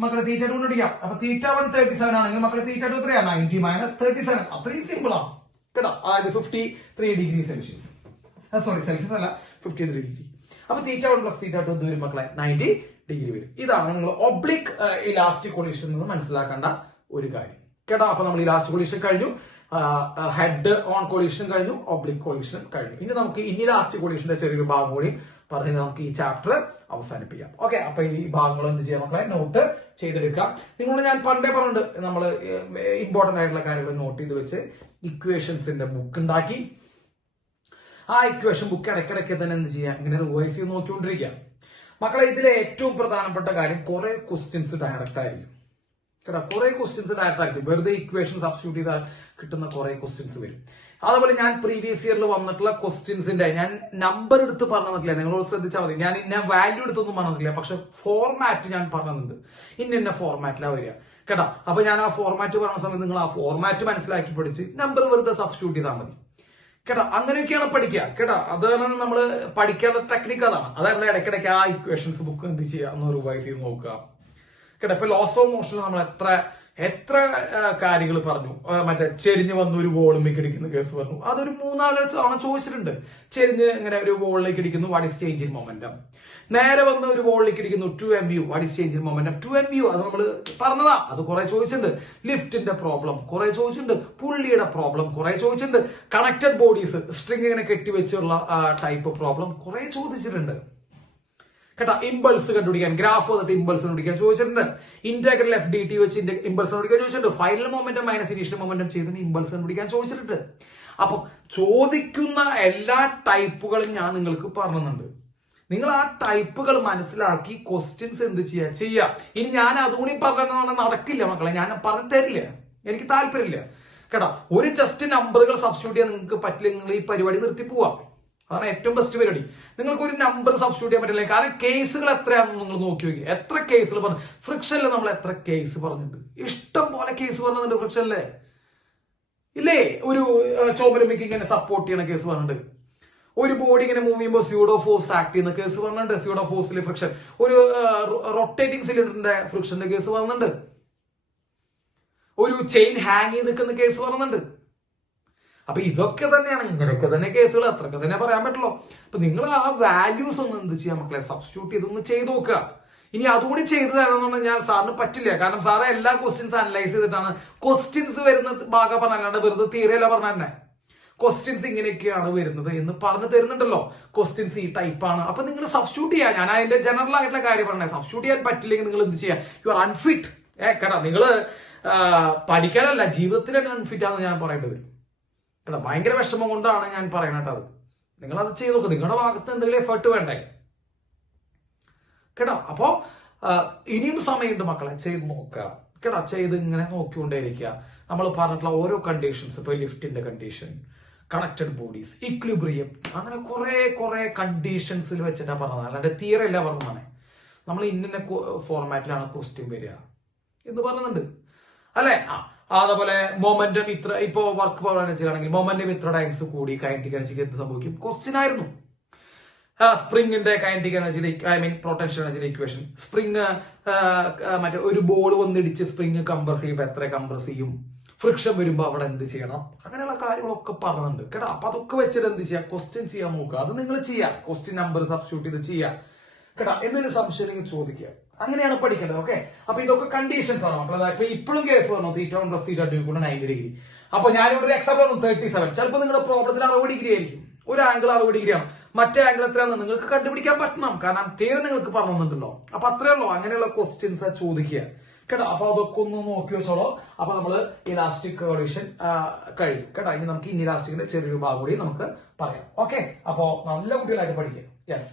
മക്കളെ θ2 കണ്ടുപിടിക്കാം. അപ്പൊ θ1 37 ആണെങ്കിൽ മക്കളെ θ2 എത്രയാണ്, 90 മൈനസ് 37. അത്രയും സിമ്പിൾ ആണ് കേട്ടോ. അതായത് 53 ഡിഗ്രി സെൽഷ്യസ്, സോറി സെൽഷ്യസ് അല്ല, 53 ഡിഗ്രി. അപ്പൊ θ1 പ്ലസ് θ2 ദൂരം മക്കളെ 90 ഡിഗ്രി വരും. ഇതാണ് നിങ്ങൾ ഒബ്ലിക് ഇലാസ്റ്റിക് കൊളീഷൻ നിന്ന് മനസ്സിലാക്കേണ്ട ഒരു കാര്യം കേട്ടോ. അപ്പൊ നമ്മൾ ഇലാസ്റ്റിക് കൊളീഷൻ കഴിഞ്ഞു, ഹെഡ് ഓൺ കൊളീഷൻ കഴിഞ്ഞു, ഒബ്ലിക് കൊളീഷൻ കഴിഞ്ഞു. ഇനി നമുക്ക് ഇലാസ്റ്റിക് കൊളീഷന്റെ ചെറിയൊരു ഭാഗം കൂടി പറഞ്ഞ് നമുക്ക് ഈ ചാപ്റ്റർ അവസാനിപ്പിക്കാം. ഓക്കെ, അപ്പൊ ഈ ഭാഗങ്ങൾ എന്ത് ചെയ്യാം മക്കളെ, നോട്ട് ചെയ്തെടുക്കാം. നിങ്ങളോട് ഞാൻ പണ്ടേ പറഞ്ഞിട്ട് നമ്മൾ ഇമ്പോർട്ടന്റ് ആയിട്ടുള്ള കാര്യങ്ങൾ നോട്ട് ചെയ്ത് വെച്ച് ഇക്വേഷൻസിന്റെ ബുക്ക് ഉണ്ടാക്കി. ആ ഇക്വേഷൻ ബുക്ക് ഇടയ്ക്കിടയ്ക്ക് തന്നെ എന്ത് ചെയ്യാം, ഇങ്ങനെ റിവൈസ് ചെയ്ത് നോക്കിക്കൊണ്ടിരിക്കുക. മക്കളെ ഇതിലെ ഏറ്റവും പ്രധാനപ്പെട്ട കാര്യം കുറെ ക്വസ്റ്റ്യൻസ് ഡയറക്റ്റ് ആയിരിക്കും കേട്ടോ. കുറെ ക്വസ്റ്റ്യൻസ് ഡയറക്റ്റ് ആയിരിക്കും. വെറുതെ ഇക്വേഷൻ സബ്സ്റ്റിറ്റ്യൂട്ട് ചെയ്താൽ കിട്ടുന്ന കുറെ ക്വസ്റ്റ്യൻസ് വരും. അതുപോലെ ഞാൻ പ്രീവിയസ് ഇയറിൽ വന്നിട്ടുള്ള ക്വസ്റ്റ്യൻസിന്റെ ഞാൻ നമ്പർ എടുത്ത് പറഞ്ഞിട്ടില്ല, നിങ്ങളോട് ശ്രദ്ധിച്ചാൽ മതി. ഞാൻ ഇന്ന വാല്യൂ എടുത്തൊന്നും പറഞ്ഞിട്ടില്ല, പക്ഷെ ഫോർമാറ്റ് ഞാൻ പറഞ്ഞിട്ടുണ്ട്. ഇന്ന ഫോർമാറ്റിലാണ് വരിക കേട്ടോ. അപ്പൊ ഞാൻ ആ ഫോർമാറ്റ് പറഞ്ഞ സമയത്ത് നിങ്ങൾ ആ ഫോർമാറ്റ് മനസ്സിലാക്കി പഠിച്ച് നമ്പർ വെറുതെ സബ്സ്റ്റിറ്റ്യൂട്ട് ചെയ്താൽ മതി കേട്ടോ. അങ്ങനെയൊക്കെയാണ് പഠിക്കുക കേട്ടോ. അതാണ് നമ്മൾ പഠിക്കേണ്ട ടെക്നിക്ക്. അതാണ് ഇടയ്ക്കിടയ്ക്ക് ആ ഇക്വേഷൻസ് ബുക്ക് എന്ത് ചെയ്യുക, ഒന്ന് റിവൈസ് ചെയ്ത് നോക്കുക കേട്ടോ. ഇപ്പൊ ലോസ് ഓഫ് മോഷൻ നമ്മൾ എത്ര കാര്യങ്ങൾ പറഞ്ഞു. മറ്റേ ചെരിഞ്ഞ് വന്ന് ഒരു വോളിലേക്ക് ഇടിക്കുന്ന കേസ് പറഞ്ഞു. അതൊരു 3-4 തവണ ചോദിച്ചിട്ടുണ്ട്. ചെരിഞ്ഞ് ഇങ്ങനെ ഒരു വോളിലേക്ക് ഇടിക്കുന്നു, what is change in momentum. നേരെ വന്ന് ഒരു വോളിലേക്ക് ഇടിക്കുന്നു, 2mu, what is change in momentum. 2mu അത് നമ്മൾ പറഞ്ഞതാ, അത് കുറെ ചോദിച്ചിട്ടുണ്ട്. ലിഫ്റ്റിന്റെ പ്രോബ്ലം കുറെ ചോദിച്ചിട്ടുണ്ട്. പുള്ളിയുടെ പ്രോബ്ലം കുറെ ചോദിച്ചിട്ടുണ്ട്. കണക്റ്റഡ് ബോഡീസ്, സ്ട്രിങ് ഇങ്ങനെ കെട്ടിവെച്ചുള്ള ടൈപ്പ് പ്രോബ്ലം കുറെ ചോദിച്ചിട്ടുണ്ട് കേട്ടോ. ഇമ്പൾസ് കണ്ടുപിടിക്കാൻ, ഗ്രാഫ് വന്നിട്ട് ഇമ്പൾസ് കണ്ടുപിടിക്കാൻ ചോദിച്ചിട്ടുണ്ട്. ഇന്റഗ്രൽ FDT വെച്ച് ഇമ്പൾസ് കണ്ടുപിടിക്കാൻ ചോദിച്ചിട്ടുണ്ട്. Final momentum minus initial momentum ചെയ്ത് ഇമ്പൾസ് കണ്ടുപിടിക്കാൻ ചോദിച്ചിട്ടുണ്ട്. അപ്പൊ ചോദിക്കുന്ന എല്ലാ ടൈപ്പുകളും ഞാൻ നിങ്ങൾക്ക് പറഞ്ഞിട്ടുണ്ട്. നിങ്ങൾ ആ ടൈപ്പുകൾ മനസ്സിലാക്കി ക്വസ്റ്റ്യൻസ് എന്ത് ചെയ്യുക. ഇനി ഞാൻ അതുകൂടി പറഞ്ഞ നടക്കില്ല മക്കളെ, ഞാൻ പറഞ്ഞു തരില്ല, എനിക്ക് താല്പര്യമില്ല കേട്ടോ. ഒരു ജസ്റ്റ് നമ്പറുകൾ സബ്സ്റ്റിറ്റ്യൂട്ട് ചെയ്യാൻ നിങ്ങൾക്ക് പറ്റില്ല, നിങ്ങൾ ഈ പരിപാടി നിർത്തി പോവാം. അതാണ് ഏറ്റവും ബെസ്റ്റ് പരിപാടി. നിങ്ങൾക്ക് ഒരു നമ്പർ സബ്സ്റ്റിറ്റ്യൂട്ട് ചെയ്യാൻ പറ്റില്ല. കാരണം കേസുകൾ എത്രയാണെന്ന് നിങ്ങൾ നോക്കി നോക്കി. എത്ര കേസുകൾ പറഞ്ഞു ഫ്രിക്ഷനിൽ, നമ്മൾ എത്ര കേസ് പറഞ്ഞിട്ടുണ്ട്. ഇഷ്ടം പോലെ കേസ് പറഞ്ഞിട്ടുണ്ട് ഫ്രിക്ഷനില് ഇല്ലേ. ഒരു ചോമരമ്മയ്ക്ക് ഇങ്ങനെ സപ്പോർട്ട് ചെയ്യണ കേസ് പറഞ്ഞിട്ടുണ്ട്. ഒരു ബോഡി ഇങ്ങനെ മൂവ് ചെയ്യുമ്പോൾ സ്യൂഡോ ഫോഴ്സ് ആക്ട് ചെയ്യുന്ന കേസ് പറഞ്ഞിട്ടുണ്ട്. സ്യൂഡോ ഫോഴ്സിലെ ഫ്രിക്ഷൻ. ഒരു റൊട്ടേറ്റിംഗ് സിലിണ്ടറിന്റെ ഫ്രിക്ഷന്റെ കേസ് പറഞ്ഞിട്ടുണ്ട്. ഒരു ചെയിൻ ഹാങ് ചെയ്ത് നിൽക്കുന്ന കേസ് പറഞ്ഞിട്ടുണ്ട്. അപ്പൊ ഇതൊക്കെ തന്നെയാണ്, ഇങ്ങനെയൊക്കെ തന്നെ കേസുകൾ, അത്രയൊക്കെ തന്നെ പറയാൻ പറ്റുള്ളൂ. അപ്പൊ നിങ്ങൾ ആ വാല്യൂസ് ഒന്ന് എന്ത് ചെയ്യാം മക്കളെ, സബ്സ്റ്റിറ്റ്യൂട്ട് ചെയ്തൊന്ന് ചെയ്ത് നോക്കുക. ഇനി അതുകൂടി ചെയ്തു തരണമെന്ന് ഞാൻ സാറിന് പറ്റില്ല. കാരണം സാറ് എല്ലാ ക്വസ്റ്റ്യൻസ് അനലൈസ് ചെയ്തിട്ടാണ് ക്വസ്റ്റ്യൻസ് വരുന്ന ഭാഗം പറഞ്ഞല്ലാണ്ട് വെറുതെ തീരെയല്ല പറഞ്ഞ തന്നെ. ക്വസ്റ്റ്യൻസ് ഇങ്ങനെയൊക്കെയാണ് വരുന്നത് എന്ന് പറഞ്ഞു തരുന്നുണ്ടല്ലോ. ക്വസ്റ്റ്യൻസ് ഈ ടൈപ്പാണ്. അപ്പൊ നിങ്ങൾ സബ്സ്റ്റിറ്റ്യൂട്ട് ചെയ്യാം. ഞാൻ അതിന്റെ ജനറൽ ആയിട്ടുള്ള കാര്യം പറഞ്ഞത്. സബ്സ്റ്റിറ്റ്യൂട്ട് ചെയ്യാൻ പറ്റില്ലെങ്കിൽ നിങ്ങൾ എന്ത് ചെയ്യാം? You are unfit. കേട്ടാ, നിങ്ങള് പഠിക്കാനല്ല, ജീവിതത്തിൽ തന്നെ അൺഫിറ്റ് ആണെന്ന് ഞാൻ പറയേണ്ടി വരും. കേട്ടോ, ഭയങ്കര വിഷമം കൊണ്ടാണ് ഞാൻ പറയണത്. അത് നിങ്ങൾ അത് ചെയ്ത് നോക്കുക. നിങ്ങളുടെ ഭാഗത്ത് എന്തെങ്കിലും എഫേർട്ട് വേണ്ടേ? കേട്ടോ, അപ്പോ ഇനിയും സമയമുണ്ട് മക്കളെ, ചെയ്ത് നോക്കുക. കേട്ടോ, ചെയ്ത് ഇങ്ങനെ നോക്കിക്കൊണ്ടേയിരിക്കുക. നമ്മൾ പറഞ്ഞിട്ടുള്ള ഓരോ കണ്ടീഷൻസ്, ഇപ്പൊ ലിഫ്റ്റിന്റെ കണ്ടീഷൻ, കണക്റ്റഡ് ബോഡീസ്, ഇക്വിലിബ്രിയം, അങ്ങനെ കുറെ കണ്ടീഷൻസിൽ വെച്ചിട്ടാണ് പറഞ്ഞത്. അല്ലാണ്ട് തിയറി അല്ല പറഞ്ഞതാണ്. നമ്മൾ ഇന്ന ഫോർമാറ്റിലാണ് ക്വസ്റ്റ്യൻ വരിക എന്ന് പറയുന്നുണ്ട് അല്ലെ. അതേപോലെ മൊമെന്റം ഇത്ര, ഇപ്പോ വർക്ക് പവർ എനർജി ആണെങ്കിൽ മൊമെന്റം ഇത്ര ടൈംസ് കൂടി കൈനറ്റിക് എനർജിക്ക് എന്ത് സംഭവിക്കും? ക്വസ്റ്റ്യൻ ആയിരുന്നു. സ്പ്രിങ്ങിന്റെ kinetic energy, I mean potential എനർജിയുടെ ഇക്വേഷൻ. സ്പ്രിങ് മറ്റേ ഒരു ബോൾ വന്നിടിച്ച് സ്പ്രിങ് കംപ്രസ് ചെയ്യുമ്പോൾ എത്ര കംപ്രസ് ചെയ്യും? ഫ്രിക്ഷൻ വരുമ്പോൾ അവിടെ എന്ത് ചെയ്യണം? അങ്ങനെയുള്ള കാര്യങ്ങളൊക്കെ പറഞ്ഞിട്ടുണ്ട്. കേട്ടോ, അപ്പൊ അതൊക്കെ വെച്ചിട്ട് എന്ത് ചെയ്യാം? ക്വസ്റ്റ്യൻ ചെയ്യാൻ നോക്കുക. അത് നിങ്ങൾ ചെയ്യാം. ക്വസ്റ്റ്യൻ നമ്പർ സബ്സ്റ്റിറ്റ്യൂട്ട് ചെയ്ത് ചെയ്യാം. കേട്ടോ, എന്തെങ്കിലും സംശയം നിങ്ങൾ ചോദിക്കുക. അങ്ങനെയാണ് പഠിക്കേണ്ടത്. ഓക്കെ, അപ്പൊ ഇതൊക്കെ കണ്ടീഷൻസ് ആണ് മക്കളെ. ഇപ്പൊ ഇപ്പോഴും കേസ് പറഞ്ഞു θ1 + θ2 90 ഡിഗ്രി. അപ്പൊ ഞാനിവിടെ ഒരു എക്സാമ്പിൾ പറഞ്ഞു 37. ചിലപ്പോൾ നിങ്ങളുടെ പ്രോബ്ലത്തിൽ 60 ഡിഗ്രി ആയിരിക്കും. ഒരു ആംഗിൾ 60 ഡിഗ്രിയാണ്, മറ്റേ ആംഗിൾ എത്രയാണെന്ന് നിങ്ങൾക്ക് കണ്ടുപിടിക്കാൻ പറ്റണം. കാരണം തേര് നിങ്ങൾക്ക് പറഞ്ഞു തന്നിട്ടുണ്ടല്ലോ. അപ്പൊ അത്രേ ഉള്ളൂ. അങ്ങനെയുള്ള ക്വസ്റ്റ്യൻസ് ചോദിക്കുക. കേട്ടോ, അപ്പൊ അതൊക്കെ ഒന്ന് നോക്കി വെച്ചോളൂ. അപ്പൊ നമ്മള് ഇലാസ്റ്റിക് കോളിഷൻ കഴിഞ്ഞു. കേട്ടോ, ഇനി നമുക്ക് ഇനി ഇലാസ്റ്റിക്കിന്റെ ചെറിയൊരു ഭാഗം കൂടി നമുക്ക് പറയാം. ഓക്കെ, അപ്പൊ നല്ല കുട്ടികളായിട്ട് പഠിക്കുക. യെസ്.